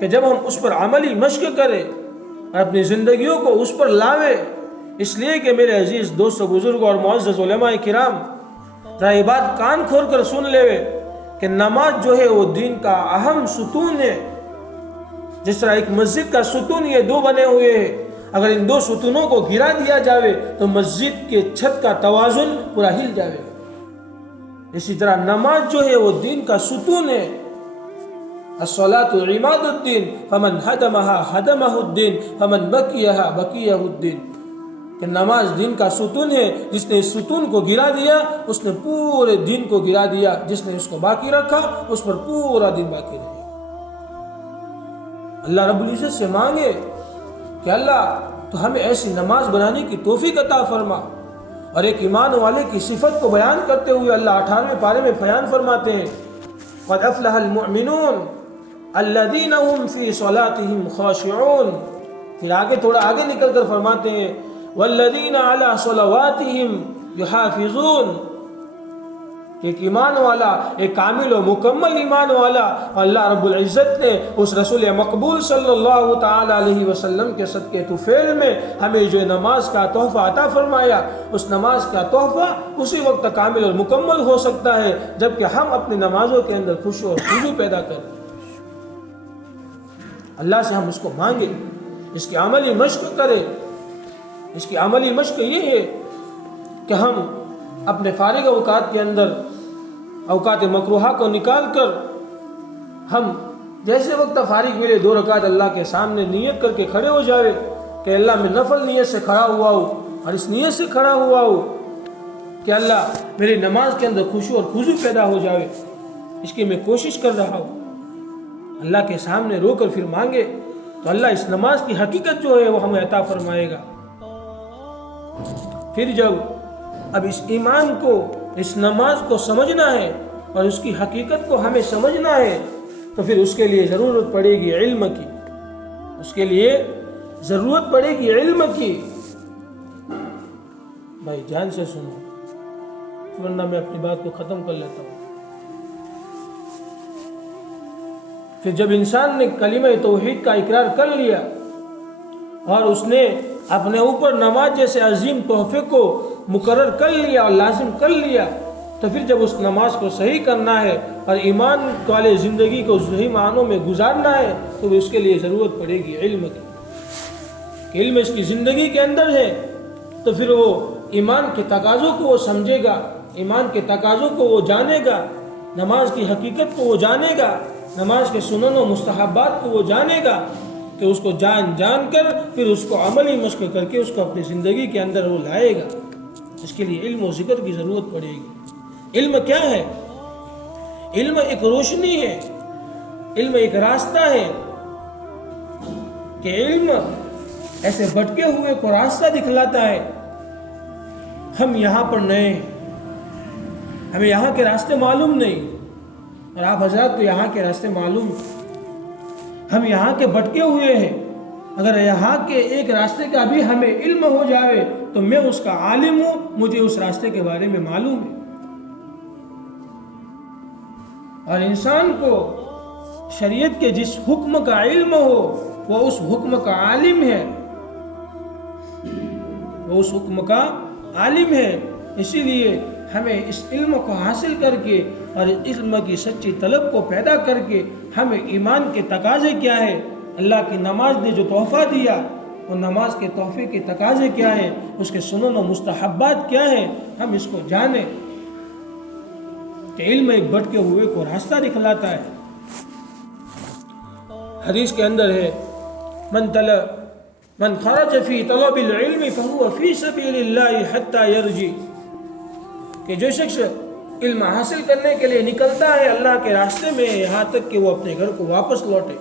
کہ جب ہم اس پر عملی مشق کریں اور اپنی زندگیوں کو اس پر لاویں۔ اس لیے کہ میرے عزیز دوستو بزرگ اور معزز علماء کرام، ذرا یہ بات کان کھول کر سن لے کہ نماز جو ہے وہ دین کا اہم ستون ہے۔ جس طرح ایک مسجد کا ستون یہ 2 بنے ہوئے ہیں، اگر ان 2 ستونوں کو گرا دیا جاوے تو مسجد کے چھت کا توازن پورا ہل جاوے گا۔ اسی طرح نماز جو ہے وہ دین کا ستون ہے۔ الصلاۃ عماد الدین فمن ہدمها ہدمه الدین فمن بقیها بقیه الدین، کہ نماز دین کا ستون ہے، جس نے اس ستون کو گرا دیا اس نے پورے دین کو گرا دیا، جس نے اس کو باقی رکھا اس پر پورا دین باقی رہے۔ اللہ رب العزت سے مانگے کہ اللہ تو ہمیں ایسی نماز بنانے کی توفیق عطا فرما۔ اور ایک ایمان والے کی صفت کو بیان کرتے ہوئے اللہ 18ویں پارے میں بیان فرماتے ہیں، قد افلح المؤمنون الذین هم فی صلاتهم خاشعون۔ پھر تھوڑا آگے نکل کر فرماتے ہیں والذین علی صلواتهم یحافظون، کہ ایک ایمان والا، ایک کامل و مکمل ایمان والا، اللہ رب العزت نے اس رسول مقبول صلی اللہ تعالی علیہ وسلم کے صدقے طفیل میں ہمیں جو نماز کا تحفہ عطا فرمایا، اس نماز کا تحفہ اسی وقت کامل اور مکمل ہو سکتا ہے جبکہ ہم اپنی نمازوں کے اندر خشوع اور خضوع پیدا کریں۔ اللہ سے ہم اس کو مانگیں، اس کی عملی مشق کریں۔ اس کی عملی مشق یہ ہے کہ ہم اپنے فارغ اوقات کے اندر اوقات مکروہہ کو نکال کر ہم جیسے وقت فارغ ملے 2 رکعت اللہ کے سامنے نیت کر کے کھڑے ہو جاوے کہ اللہ میں نفل نیت سے کھڑا ہوا ہوں اور اس نیت سے کھڑا ہوا ہوں کہ اللہ میری نماز کے اندر خشوع اور خضوع پیدا ہو جاوے، اس کی میں کوشش کر رہا ہوں۔ اللہ کے سامنے رو کر پھر مانگے تو اللہ اس نماز کی حقیقت جو ہے وہ ہمیں عطا فرمائے گا۔ پھر جب اب اس ایمان کو، اس نماز کو سمجھنا ہے اور اس کی حقیقت کو ہمیں سمجھنا ہے تو پھر اس کے لیے ضرورت پڑے گی علم کی، اس کے لیے ضرورت پڑے گی علم کی۔ بھائی جان سے سنو ورنہ میں اپنی بات کو ختم کر لیتا ہوں۔ کہ جب انسان نے کلمہ توحید کا اقرار کر لیا اور اس نے اپنے اوپر نماز جیسے عظیم تحفے کو مقرر کر لیا اور لازم کر لیا، تو پھر جب اس نماز کو صحیح کرنا ہے اور ایمان والے زندگی کو صحیح معنوں میں گزارنا ہے تو اس کے لیے ضرورت پڑے گی علم کی۔ کہ علم اس کی زندگی کے اندر ہے تو پھر وہ ایمان کے تقاضوں کو وہ سمجھے گا، ایمان کے تقاضوں کو وہ جانے گا، نماز کی حقیقت کو وہ جانے گا، نماز کے سنن و مستحبات کو وہ جانے گا، کہ اس کو جان کر پھر اس کو عملی مشق کر کے اس کو اپنی زندگی کے اندر وہ لائے گا۔ اس کے لیے علم و ذکر کی ضرورت پڑے گی۔ علم کیا ہے؟ علم ایک روشنی ہے، علم ایک راستہ ہے کہ علم ایسے بھٹکے ہوئے کو راستہ دکھلاتا ہے۔ ہم یہاں پر نئے ہیں، ہمیں یہاں کے راستے معلوم نہیں، اور آپ حضرات کو یہاں کے راستے معلوم ہیں۔ ہم یہاں کے بھٹکے ہوئے ہیں، اگر یہاں کے ایک راستے کا بھی ہمیں علم ہو جائے تو میں اس کا عالم ہوں، مجھے اس راستے کے بارے میں معلوم ہے۔ اور انسان کو شریعت کے جس حکم کا علم ہو وہ اس حکم کا عالم ہے، وہ اس حکم کا عالم ہے۔ اسی لیے ہمیں اس علم کو حاصل کر کے اور علم کی سچی طلب کو پیدا کر کے ہمیں ایمان کے تقاضے کیا ہے، اللہ کی نماز نے جو تحفہ دیا وہ نماز کے تحفے کے تقاضے کیا ہیں، اس کے سنن و مستحبات کیا ہیں، ہم اس کو جانیں۔ کہ علم ایک بھٹکے ہوئے کو راستہ دکھلاتا ہے۔ حدیث کے اندر ہے من خرج فی طلب العلم فهو فی سبیل اللہ حتی یرجع، کہ جو شخص علم حاصل کرنے کے لیے نکلتا ہے اللہ کے راستے میں یہاں تک کہ وہ اپنے گھر کو واپس لوٹے۔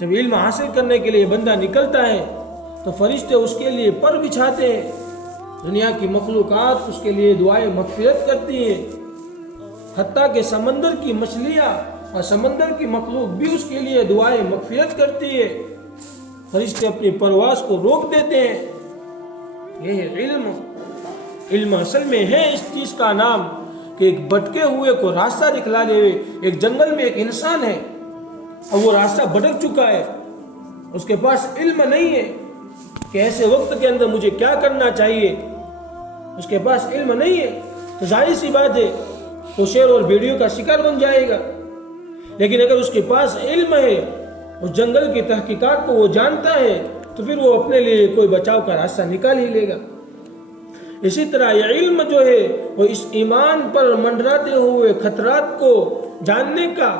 جب علم حاصل کرنے کے لیے بندہ نکلتا ہے تو فرشتے اس کے لیے پر بچھاتے ہیں، دنیا کی مخلوقات اس کے لیے دعائیں مغفرت کرتی ہیں، حتیٰ کہ سمندر کی مچھلیاں اور سمندر کی مخلوق بھی اس کے لیے دعائیں مغفرت کرتی ہے۔ فرشتے اپنی پرواز کو روک دیتے ہیں۔ یہ ہے علم۔ علم اصل میں ہے اس چیز کا نام کہ ایک بھٹکے ہوئے کو راستہ دکھلا دے۔ ایک جنگل میں ایک انسان ہے اور وہ راستہ بھٹک چکا ہے، اس کے پاس علم نہیں ہے کہ ایسے وقت کے اندر مجھے کیا کرنا چاہیے، اس کے پاس علم نہیں ہے تو ظاہر سی بات ہے وہ شیر اور بھیڑیوں کا شکار بن جائے گا۔ لیکن اگر اس کے پاس علم ہے، اس جنگل کی تحقیقات کو وہ جانتا ہے تو پھر وہ اپنے لیے کوئی بچاؤ کا راستہ نکال ہی لے گا۔ اسی طرح یہ علم جو ہے وہ اس ایمان پر منڈراتے ہوئے خطرات کو جاننے کا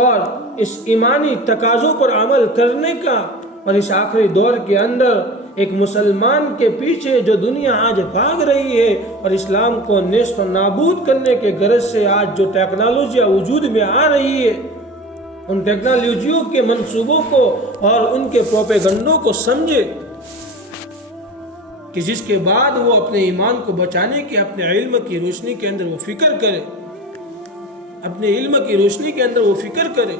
اور اس ایمانی تقاضوں پر عمل کرنے کا، اور اس آخری دور کے اندر ایک مسلمان کے پیچھے جو دنیا آج بھاگ رہی ہے اور اسلام کو نیست و نابود کرنے کے غرض سے آج جو ٹیکنالوجیاں وجود میں آ رہی ہے، ان ٹیکنالوجیوں کے منصوبوں کو اور ان کے پروپیگنڈوں کو سمجھے کہ جس کے بعد وہ اپنے ایمان کو بچانے کی اپنے علم کی روشنی کے اندر وہ فکر کرے، اپنے علم کی روشنی کے اندر وہ فکر کرے۔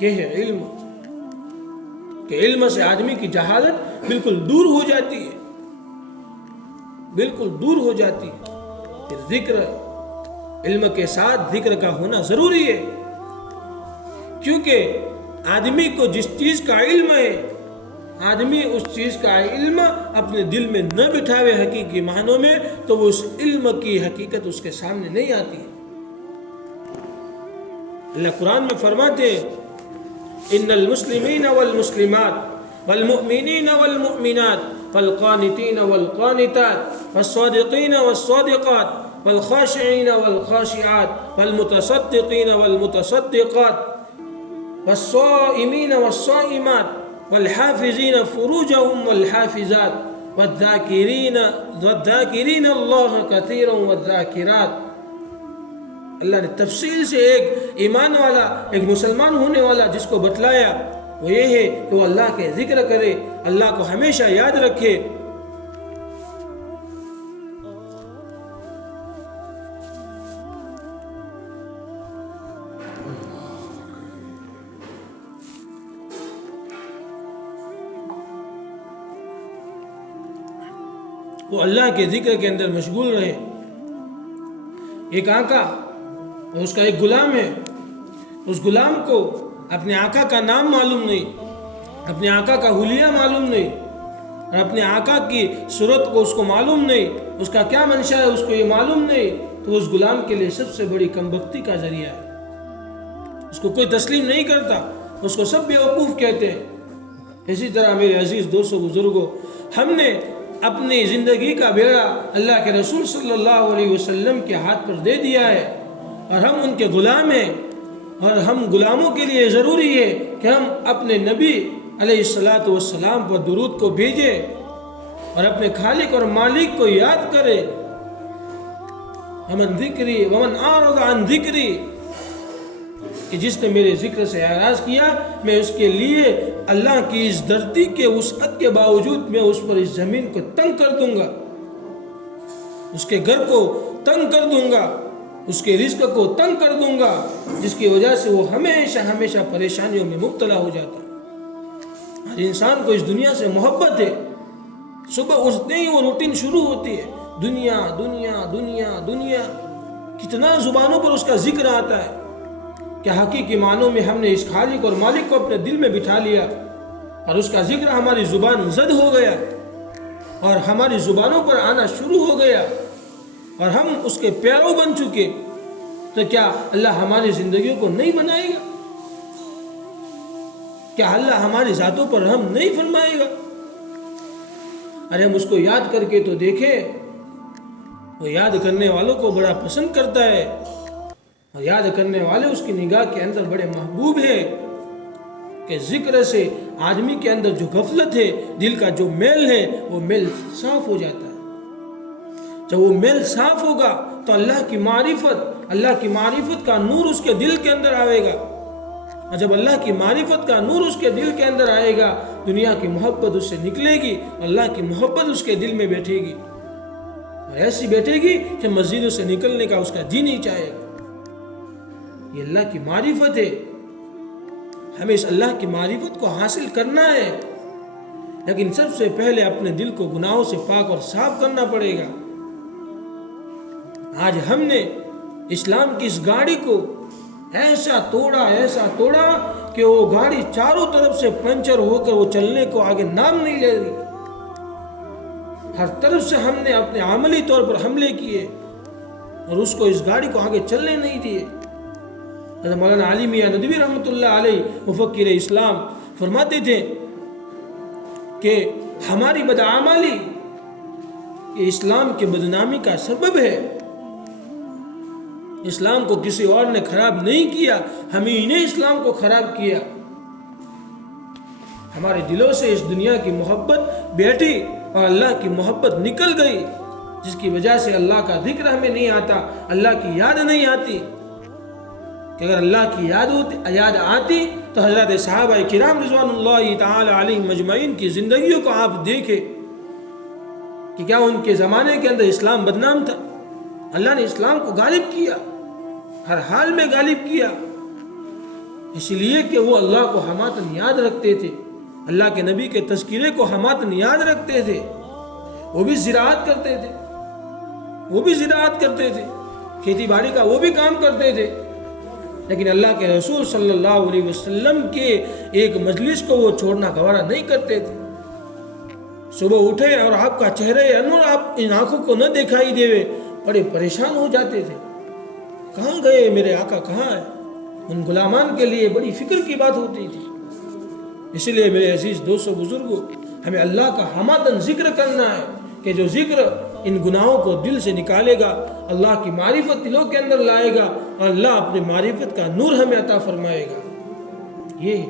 یہ ہے علم، کہ علم سے آدمی کی جہالت بالکل دور ہو جاتی ہے، بالکل دور ہو جاتی ہے۔ پھر ذکر، علم کے ساتھ ذکر کا ہونا ضروری ہے، کیونکہ آدمی کو جس چیز کا علم ہے، آدمی اس چیز کا علم اپنے دل میں نہ بٹھاوے حقیقی معنوں میں تو وہ اس علم کی حقیقت اس کے سامنے نہیں آتی۔ اللہ قرآن میں فرماتے ہیں ان المسلمین والمسلمات والمؤمنین والمؤمنات والقانتین والقانتات والصادقین والصادقات والخاشعین والخاشعات والمتصدقین والمتصدقات والصائمین والصائمات والحافظین فروجهم والحافظات والذاکرین اللہ کثیرا والذاکرات۔ اللہ نے تفصیل سے ایک ایمان والا، ایک مسلمان ہونے والا جس کو بتلایا وہ یہ ہے کہ وہ اللہ کے ذکر کرے، اللہ کو ہمیشہ یاد رکھے۔ وہ اللہ کے ذکر کے اندر مشغول رہے۔ ایک آقا اور اس کا ایک غلام ہے، اس غلام کو اپنے آقا کا نام معلوم نہیں، اپنے آقا کا حلیہ معلوم نہیں، اور اپنے آقا کی صورت کو اس کو معلوم نہیں، اس کا کیا منشا ہے اس کو یہ معلوم نہیں، تو اس غلام کے لیے سب سے بڑی کمبختی کا ذریعہ ہے۔ اس کو کوئی تسلیم نہیں کرتا، اس کو سب بیوقوف کہتے ہیں۔ اسی طرح میرے عزیز دوستوں بزرگوں، ہم نے اپنی زندگی کا بیڑا اللہ کے رسول صلی اللہ علیہ وسلم کے ہاتھ پر دے دیا ہے، اور ہم ان کے غلام ہیں، اور ہم غلاموں کے لیے ضروری ہے کہ ہم اپنے نبی علیہ السلام پر درود کو بھیجیں اور اپنے خالق اور مالک کو یاد کریں۔ ومن ذکری ومن اعرض عن ذکری، کہ جس نے میرے ذکر سے اعراض کیا میں اس کے لیے اللہ کی اس دھرتی کے وسعت کے باوجود میں اس پر اس زمین کو تنگ کر دوں گا، اس کے گھر کو تنگ کر دوں گا، اس کے رزق کو تنگ کر دوں گا، جس کی وجہ سے وہ ہمیشہ ہمیشہ پریشانیوں میں مبتلا ہو جاتا ہے۔ ہر انسان کو اس دنیا سے محبت ہے، صبح اٹھتے ہی وہ روٹین شروع ہوتی ہے، دنیا دنیا دنیا دنیا، کتنا زبانوں پر اس کا ذکر آتا ہے کہ حقیقی معنوں میں ہم نے اس خالق اور مالک کو اپنے دل میں بٹھا لیا، اور اس کا ذکر ہماری زبان زد ہو گیا اور ہماری زبانوں پر آنا شروع ہو گیا، اور ہم اس کے پیرو بن چکے، تو کیا اللہ ہماری زندگیوں کو نہیں بنائے گا؟ کیا اللہ ہماری ذاتوں پر رحم نہیں فرمائے گا؟ ارے ہم اس کو یاد کر کے تو دیکھیں، وہ یاد کرنے والوں کو بڑا پسند کرتا ہے، اور یاد کرنے والے اس کی نگاہ کے اندر بڑے محبوب ہیں، کہ ذکر سے آدمی کے اندر جو غفلت ہے، دل کا جو میل ہے، وہ میل صاف ہو جاتا ہے۔ جب وہ میل صاف ہوگا تو اللہ کی معرفت کا نور اس کے دل کے اندر آئے گا، اور جب اللہ کی معرفت کا نور اس کے دل کے اندر آئے گا، دنیا کی محبت اس سے نکلے گی، اللہ کی محبت اس کے دل میں بیٹھے گی، اور ایسی بیٹھے گی کہ مسجدوں سے نکلنے کا اس کا جی نہیں چاہے گا۔ یہ اللہ کی معرفت ہے، ہمیں اس اللہ کی معرفت کو حاصل کرنا ہے، لیکن سب سے پہلے اپنے دل کو گناہوں سے پاک اور صاف کرنا پڑے گا۔ آج ہم نے اسلام کی اس گاڑی کو ایسا توڑا کہ وہ گاڑی چاروں طرف سے پنچر ہو کر وہ چلنے کو آگے نام نہیں لے رہی۔ ہر طرف سے ہم نے اپنے عملی طور پر حملے کیے اور اس کو اس گاڑی کو آگے چلنے نہیں دیے۔ حضرت مولانا علی میاں ندوی رحمۃ اللہ علیہ مفکر اسلام فرماتے تھے کہ ہماری بدعملی یہ اسلام کے بدنامی کا سبب ہے۔ اسلام کو کسی اور نے خراب نہیں کیا، ہمیں نے اسلام کو خراب کیا۔ ہمارے دلوں سے اس دنیا کی محبت بیٹھی اور اللہ کی محبت نکل گئی، جس کی وجہ سے اللہ کا ذکر ہمیں نہیں آتا، اللہ کی یاد نہیں آتی۔ کہ اگر اللہ کی یاد آتی تو حضرت صحابہ کرام رضوان اللہ تعالی علیہم مجمعین کی زندگیوں کو آپ دیکھیں کہ کیا ان کے زمانے کے اندر اسلام بدنام تھا؟ اللہ نے اسلام کو غالب کیا، ہر حال میں غالب کیا، اس لیے کہ وہ اللہ کو ہماتن یاد رکھتے تھے، اللہ کے نبی کے تذکرے کو ہماتن یاد رکھتے تھے، وہ بھی زراعت کرتے تھے، کھیتی باڑی کا وہ بھی کام کرتے تھے، لیکن اللہ کے رسول صلی اللہ علیہ وسلم کے ایک مجلس کو وہ چھوڑنا گوارا نہیں کرتے تھے۔ صبح اٹھے اور آپ کا چہرہ انور آپ ان آنکھوں کو نہ دکھائی دے، بڑے پریشان ہو جاتے تھے، کہاں گئے میرے آقا، کہاں ہے؟ ان غلامان کے لیے بڑی فکر کی بات ہوتی تھی۔ اس لیے میرے عزیز دوستو بزرگوں، ہمیں اللہ کا ہماتن ذکر کرنا ہے، کہ جو ذکر ان گناہوں کو دل سے نکالے گا، اللہ کی معرفت دلوں کے اندر لائے گا، اور اللہ اپنی معرفت کا نور ہمیں عطا فرمائے گا۔ یہ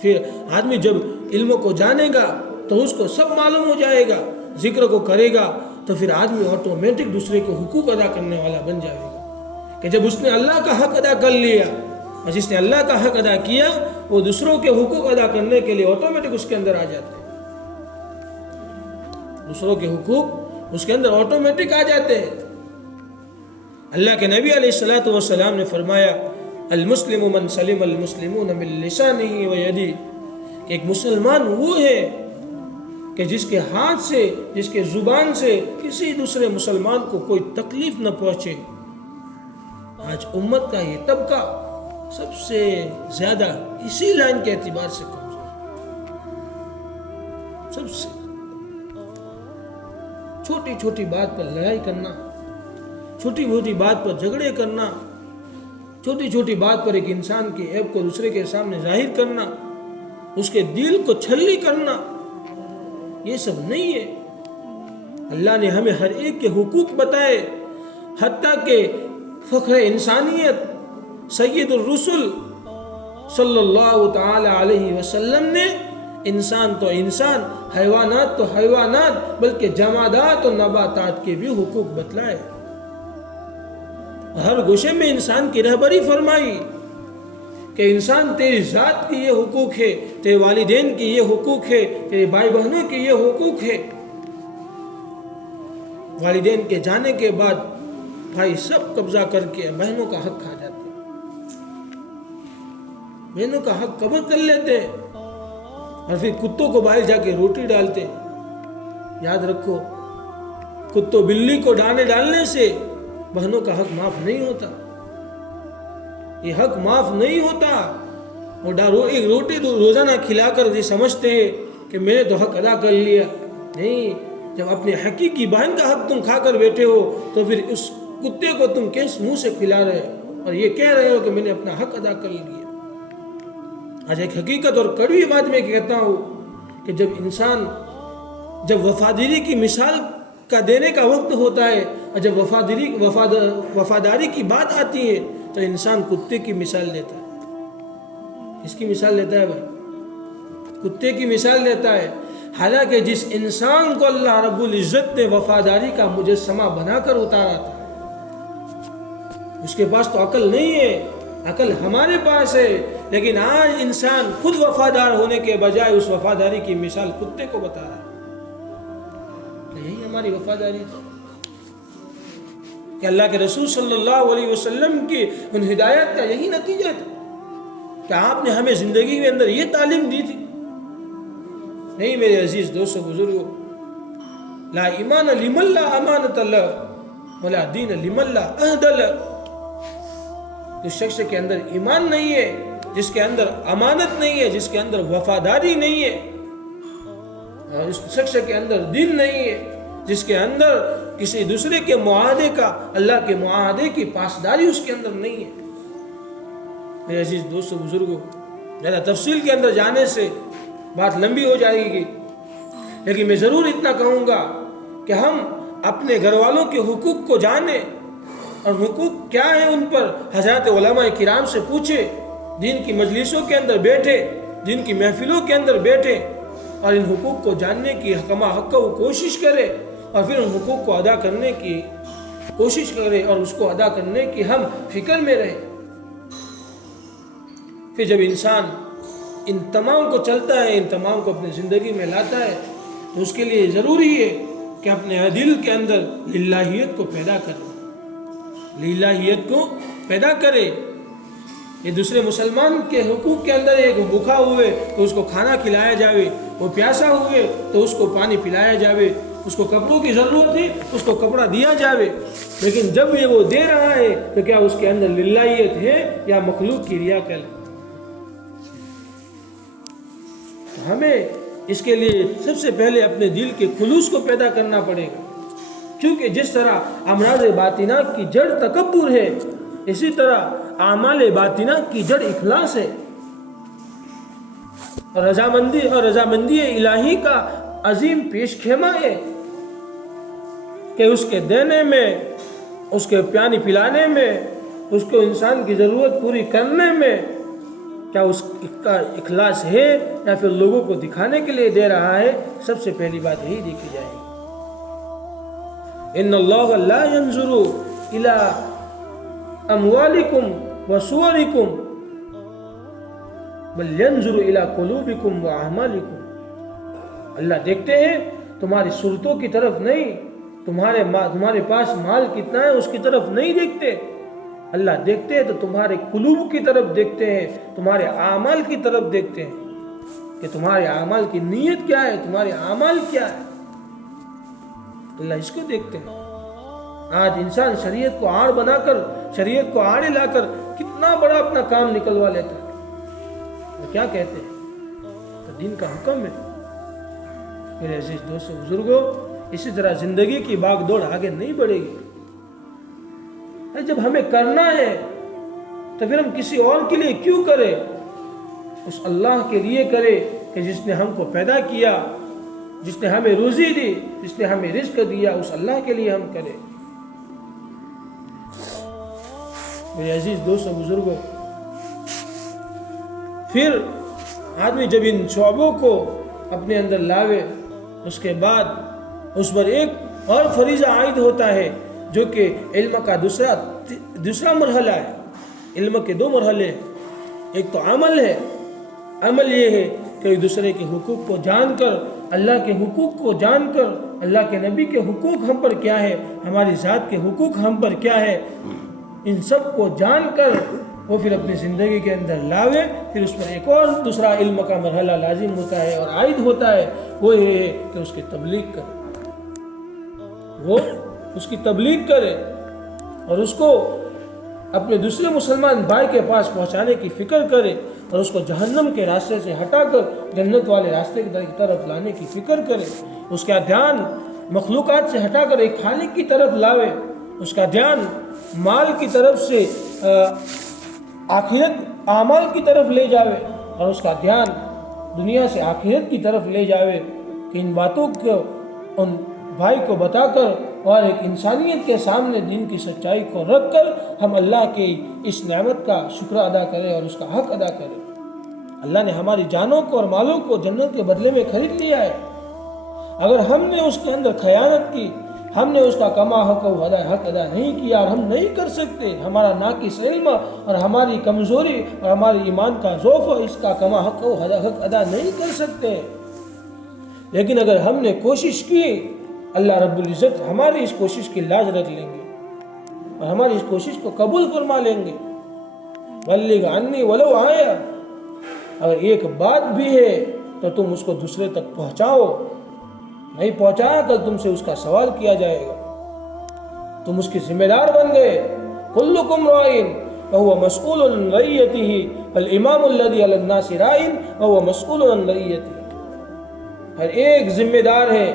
پھر آدمی جب علم کو جانے گا تو اس کو سب معلوم ہو جائے گا، ذکر کو کرے گا تو پھر آدمی آٹومیٹک دوسرے کو حقوق ادا کرنے والا بن جائے گا، کہ جب اس نے اللہ کا حق ادا کر لیا، اور جس نے اللہ کا حق ادا کیا وہ دوسروں کے حقوق ادا کرنے کے لیے آٹومیٹک اس کے اندر آ جاتے ہیں، دوسروں کے حقوق اس کے اندر آٹومیٹک آ جاتے ہیں۔ اللہ کے نبی علیہ الصلوۃ والسلام نے فرمایا المسلم من سلم المسلمون من لسانه و یدہ، کہ ایک مسلمان وہ ہے کہ جس کے ہاتھ سے، جس کے زبان سے کسی دوسرے مسلمان کو کوئی تکلیف نہ پہنچے۔ آج امت کا یہ طبقہ سب سے زیادہ اسی لائن کے اعتبار سے کمزور ہے۔ سب سے چھوٹی چھوٹی بات پر لڑائی کرنا، چھوٹی چھوٹی بات پر جھگڑے کرنا، چھوٹی چھوٹی بات پر ایک انسان کی عیب کو دوسرے کے سامنے ظاہر کرنا، اس کے دل کو چھلی کرنا، یہ سب نہیں ہے۔ اللہ نے ہمیں ہر ایک کے حقوق بتائے، حتیٰ کہ فخر انسانیت سید الرسل صلی اللہ تعالی علیہ وسلم نے انسان تو انسان، حیوانات تو حیوانات، بلکہ جمادات و نباتات کے بھی حقوق بتلائے۔ ہر گوشے میں انسان کی رہبری فرمائی کہ انسان تیری ذات کی یہ حقوق ہے، تیرے والدین کی یہ حقوق ہے، تیرے بھائی بہنوں کی یہ حقوق ہے۔ والدین کے جانے کے بعد بھائی سب قبضہ کر کے بہنوں کا حق کھا جاتے ہیں، بہنوں کا حق قبض کر لیتے ہیں، اور پھر کتوں کو باہر جا کے روٹی ڈالتے ہیں۔ یاد رکھو، کتوں بلی کو دانے ڈالنے سے بہنوں کا حق معاف نہیں ہوتا، یہ حق معاف نہیں ہوتا۔ وہ ایک روٹی روزانہ کھلا کر یہ سمجھتے ہیں کہ میں نے تو حق ادا کر لیا۔ نہیں، جب اپنے حقیقی بہن کا حق تم کھا کر بیٹھے ہو تو پھر اس کتے کو تم کس منہ سے کھلا رہے ہو اور یہ کہہ رہے ہو کہ میں نے اپنا حق ادا کر لیا۔ آج ایک حقیقت اور کڑوی بات میں کہتا ہوں کہ جب وفاداری کی مثال کا دینے کا وقت ہوتا ہے اور جب وفاداری کی بات آتی ہے تو انسان کتے کی مثال لیتا ہے۔ اس کی مثال لیتا ہے بھائی، کتے کی مثال لیتا ہے۔ حالانکہ جس انسان کو اللہ رب العزت نے وفاداری کا مجسمہ بنا کر اتارا تھا، اس کے پاس تو عقل نہیں ہے، عقل ہمارے پاس ہے، لیکن آج انسان خود وفادار ہونے کے بجائے اس وفاداری کی مثال کتے کو بتا رہا ہے۔ یہی ہماری وفاداری تھی کہ اللہ کے رسول صلی اللہ علیہ وسلم کی ان ہدایت کا یہی نتیجہ تھا کہ آپ نے ہمیں زندگی کے اندر یہ تعلیم دی تھی۔ نہیں میرے عزیز دوستو بزرگوں، لا ایمان لمن لا امانت اللہ ولا دین لمن لا عہد اللہ۔ جس شخص کے اندر ایمان نہیں ہے، جس کے اندر امانت نہیں ہے، جس کے اندر وفاداری نہیں ہے، اور اس شخص کے اندر دین نہیں ہے، جس کے اندر کسی دوسرے کے معاہدے کا، اللہ کے معاہدے کی پاسداری اس کے اندر نہیں ہے۔ میرے عزیز دوستو بزرگوں، زیادہ تفصیل کے اندر جانے سے بات لمبی ہو جائے گی، لیکن میں ضرور اتنا کہوں گا کہ ہم اپنے گھر والوں کے حقوق کو جانیں، اور حقوق کیا ہیں ان پر حضرات علماء کرام سے پوچھیں، دین کی مجلسوں کے اندر بیٹھے، دین کی محفلوں کے اندر بیٹھے، اور ان حقوق کو جاننے کی حکمہ حق کو کوشش کرے، اور پھر ان حقوق کو ادا کرنے کی کوشش کرے، اور اس کو ادا کرنے کی ہم فکر میں رہے۔ پھر جب انسان ان تمام کو چلتا ہے، ان تمام کو اپنی زندگی میں لاتا ہے، تو اس کے لیے ضروری ہے کہ اپنے دل کے اندر للہیت کو پیدا کرے، للہیت کو پیدا کرے۔ یہ دوسرے مسلمان کے حقوق کے اندر ایک بھوکا ہوئے تو اس کو کھانا کھلایا جاوے، وہ پیاسا ہوئے تو اس کو پانی پلایا جاوے، اس کو کپڑوں کی ضرورت ہے اس کو کپڑا دیا جاوے، لیکن جب یہ وہ دے رہا ہے تو کیا اس کے اندر للہیت ہے یا مخلوق کی ریاکاری؟ ہمیں اس کے لیے سب سے پہلے اپنے دل کے خلوص کو پیدا کرنا پڑے گا، کیونکہ جس طرح امراض باطنہ کی جڑ تکبر ہے، اسی طرح اعمال باطنہ کی جڑ اخلاص ہے، اور رضامندی الہی کا عظیم پیش خیمہ ہے کہ اس کے دینے میں، اس کے پانی پلانے میں، اس کو انسان کی ضرورت پوری کرنے میں کیا اس کا اخلاص ہے یا پھر لوگوں کو دکھانے کے لیے دے رہا ہے۔ سب سے پہلی بات یہی دیکھی جائے گی۔ ان اللہ لا ينظر الى اموالکم وصورکم بل ينظر الى قلوبکم واعمالکم۔ اللہ دیکھتے ہیں تمہاری صورتوں کی طرف نہیں، تمہارے پاس مال کتنا ہے اس کی طرف نہیں دیکھتے، اللہ دیکھتے ہیں تو تمہارے قلوب کی طرف دیکھتے ہیں، تمہارے اعمال کی طرف دیکھتے ہیں۔ کہ تمہارے اعمال کی نیت کیا ہے، تمہارے اعمال کیا ہے۔ اللہ اس کو دیکھتے ہیں۔ آج انسان شریعت کو آڑ بنا کر، شریعت کو آڑے لا کر کتنا بڑا اپنا کام نکلوا لیتا ہے۔ وہ کیا کہتے ہیں؟ تو دین کا حکم ہے۔ میرے عزیز دوستو بزرگوں، اسی طرح زندگی کی باغ دوڑ آگے نہیں بڑھے گی۔ جب ہمیں کرنا ہے تو پھر ہم کسی اور کے لیے کیوں کریں؟ اس اللہ کے لیے کرے کہ جس نے ہم کو پیدا کیا، جس نے ہمیں روزی دی، جس نے ہمیں رزق دیا، اس اللہ کے لیے ہم کریں۔ میرے عزیز دوستو بزرگوں، پھر آدمی جب ان شعبوں کو اپنے اندر لاوے، اس کے بعد اس پر ایک اور فریضہ عائد ہوتا ہے جو کہ علم کا دوسرا مرحلہ ہے۔ علم کے دو مرحلے ہیں۔ ایک تو عمل ہے۔ عمل یہ ہے کہ ایک دوسرے کے حقوق کو جان کر، اللہ کے حقوق کو جان کر، اللہ کے نبی کے حقوق ہم پر کیا ہے، ہماری ذات کے حقوق ہم پر کیا ہے، ان سب کو جان کر وہ پھر اپنی زندگی کے اندر لاوے۔ پھر اس پر ایک اور دوسرا علم کا مرحلہ لازم ہوتا ہے اور عائد ہوتا ہے، وہ یہ ہے کہ اس کی تبلیغ کرے، وہ اس کی تبلیغ کرے اور اس کو اپنے دوسرے مسلمان بھائی کے پاس پہنچانے کی فکر کرے اور اس کو جہنم کے راستے سے ہٹا کر جنت والے راستے کی طرف لانے کی فکر کرے۔ اس کا دھیان مخلوقات سے ہٹا کر ایک خالق کی طرف لاوے، اس کا دھیان مال کی طرف سے آخرت اعمال کی طرف لے جاوے اور اس کا دھیان دنیا سے آخرت کی طرف لے جاوے کہ ان باتوں کو ان بھائی کو بتا کر اور ایک انسانیت کے سامنے دین کی سچائی کو رکھ کر ہم اللہ کی اس نعمت کا شکر ادا کریں اور اس کا حق ادا کریں۔ اللہ نے ہماری جانوں کو اور مالوں کو جنت کے بدلے میں خرید لیا ہے۔ اگر ہم نے اس کے اندر خیانت کی، ہم نے اس کا کما حق ادا نہیں کیا اور ہم نہیں کر سکتے، ہمارا ناقص علم اور ہماری کمزوری اور ہماری ایمان کا ضعف اس کا کما حق ادا نہیں کر سکتے، لیکن اگر ہم نے کوشش کی، اللہ رب العزت ہماری اس کوشش کی لاج رکھ لیں گے اور ہماری اس کوشش کو قبول فرما لیں گے۔ بلغ عنی ولو آیا، اگر ایک بات بھی ہے تو تم اس کو دوسرے تک پہنچاؤ، نہیں پہنچایا تو تم سے اس کا سوال کیا جائے گا، تم اس کی ذمہ دار بن گئے۔ کلکم راعٍ وهو مسئول عن رعیتہ فالامام الذی علی الناس راع وهو مسئول عن رعیتہ۔ ہر ایک ذمہ دار ہے،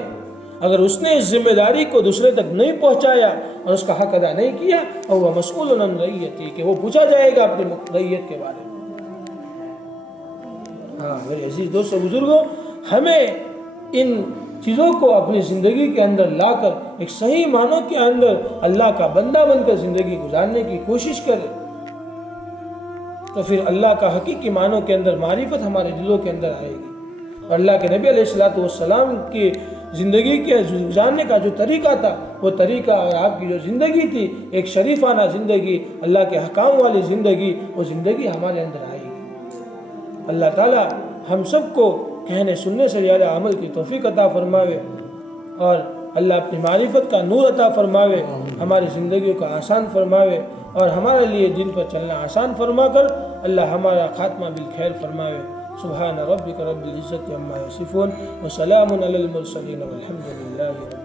اگر اس نے اس ذمہ داری کو دوسرے تک نہیں پہنچایا اور اس کا حق ادا نہیں کیا، وهو مسئول عن رعیتہ، کہ وہ پوچھا جائے گا اپنی رعیت کے بارے میں۔ ہاں میرے عزیز دوستو بزرگوں، ہمیں ان چیزوں کو اپنی زندگی کے اندر لا کر ایک صحیح معنوں کے اندر اللہ کا بندہ بن کر زندگی گزارنے کی کوشش کریں، تو پھر اللہ کا حقیقی معنوں کے اندر معرفت ہمارے دلوں کے اندر آئے گی۔ اور اللہ کے نبی علیہ السلام کی زندگی کے گزارنے کا جو طریقہ تھا، وہ طریقہ اور آپ کی جو زندگی تھی، ایک شریفانہ زندگی، اللہ کے حکام والی زندگی، وہ زندگی ہمارے اندر آئے گی۔ اللہ تعالیٰ ہم سب کو کہنے سننے سے زیادہ عمل کی توفیق عطا فرماوے اور اللہ اپنی معرفت کا نور عطا فرماوے، ہماری زندگیوں کو آسان فرماوے اور ہمارے لیے دین پر چلنا آسان فرما کر اللہ ہمارا خاتمہ بالخیر فرماوے۔ سبحان ربک رب العزت عما یصفون وسلام علی المرسلین والحمد للہ رب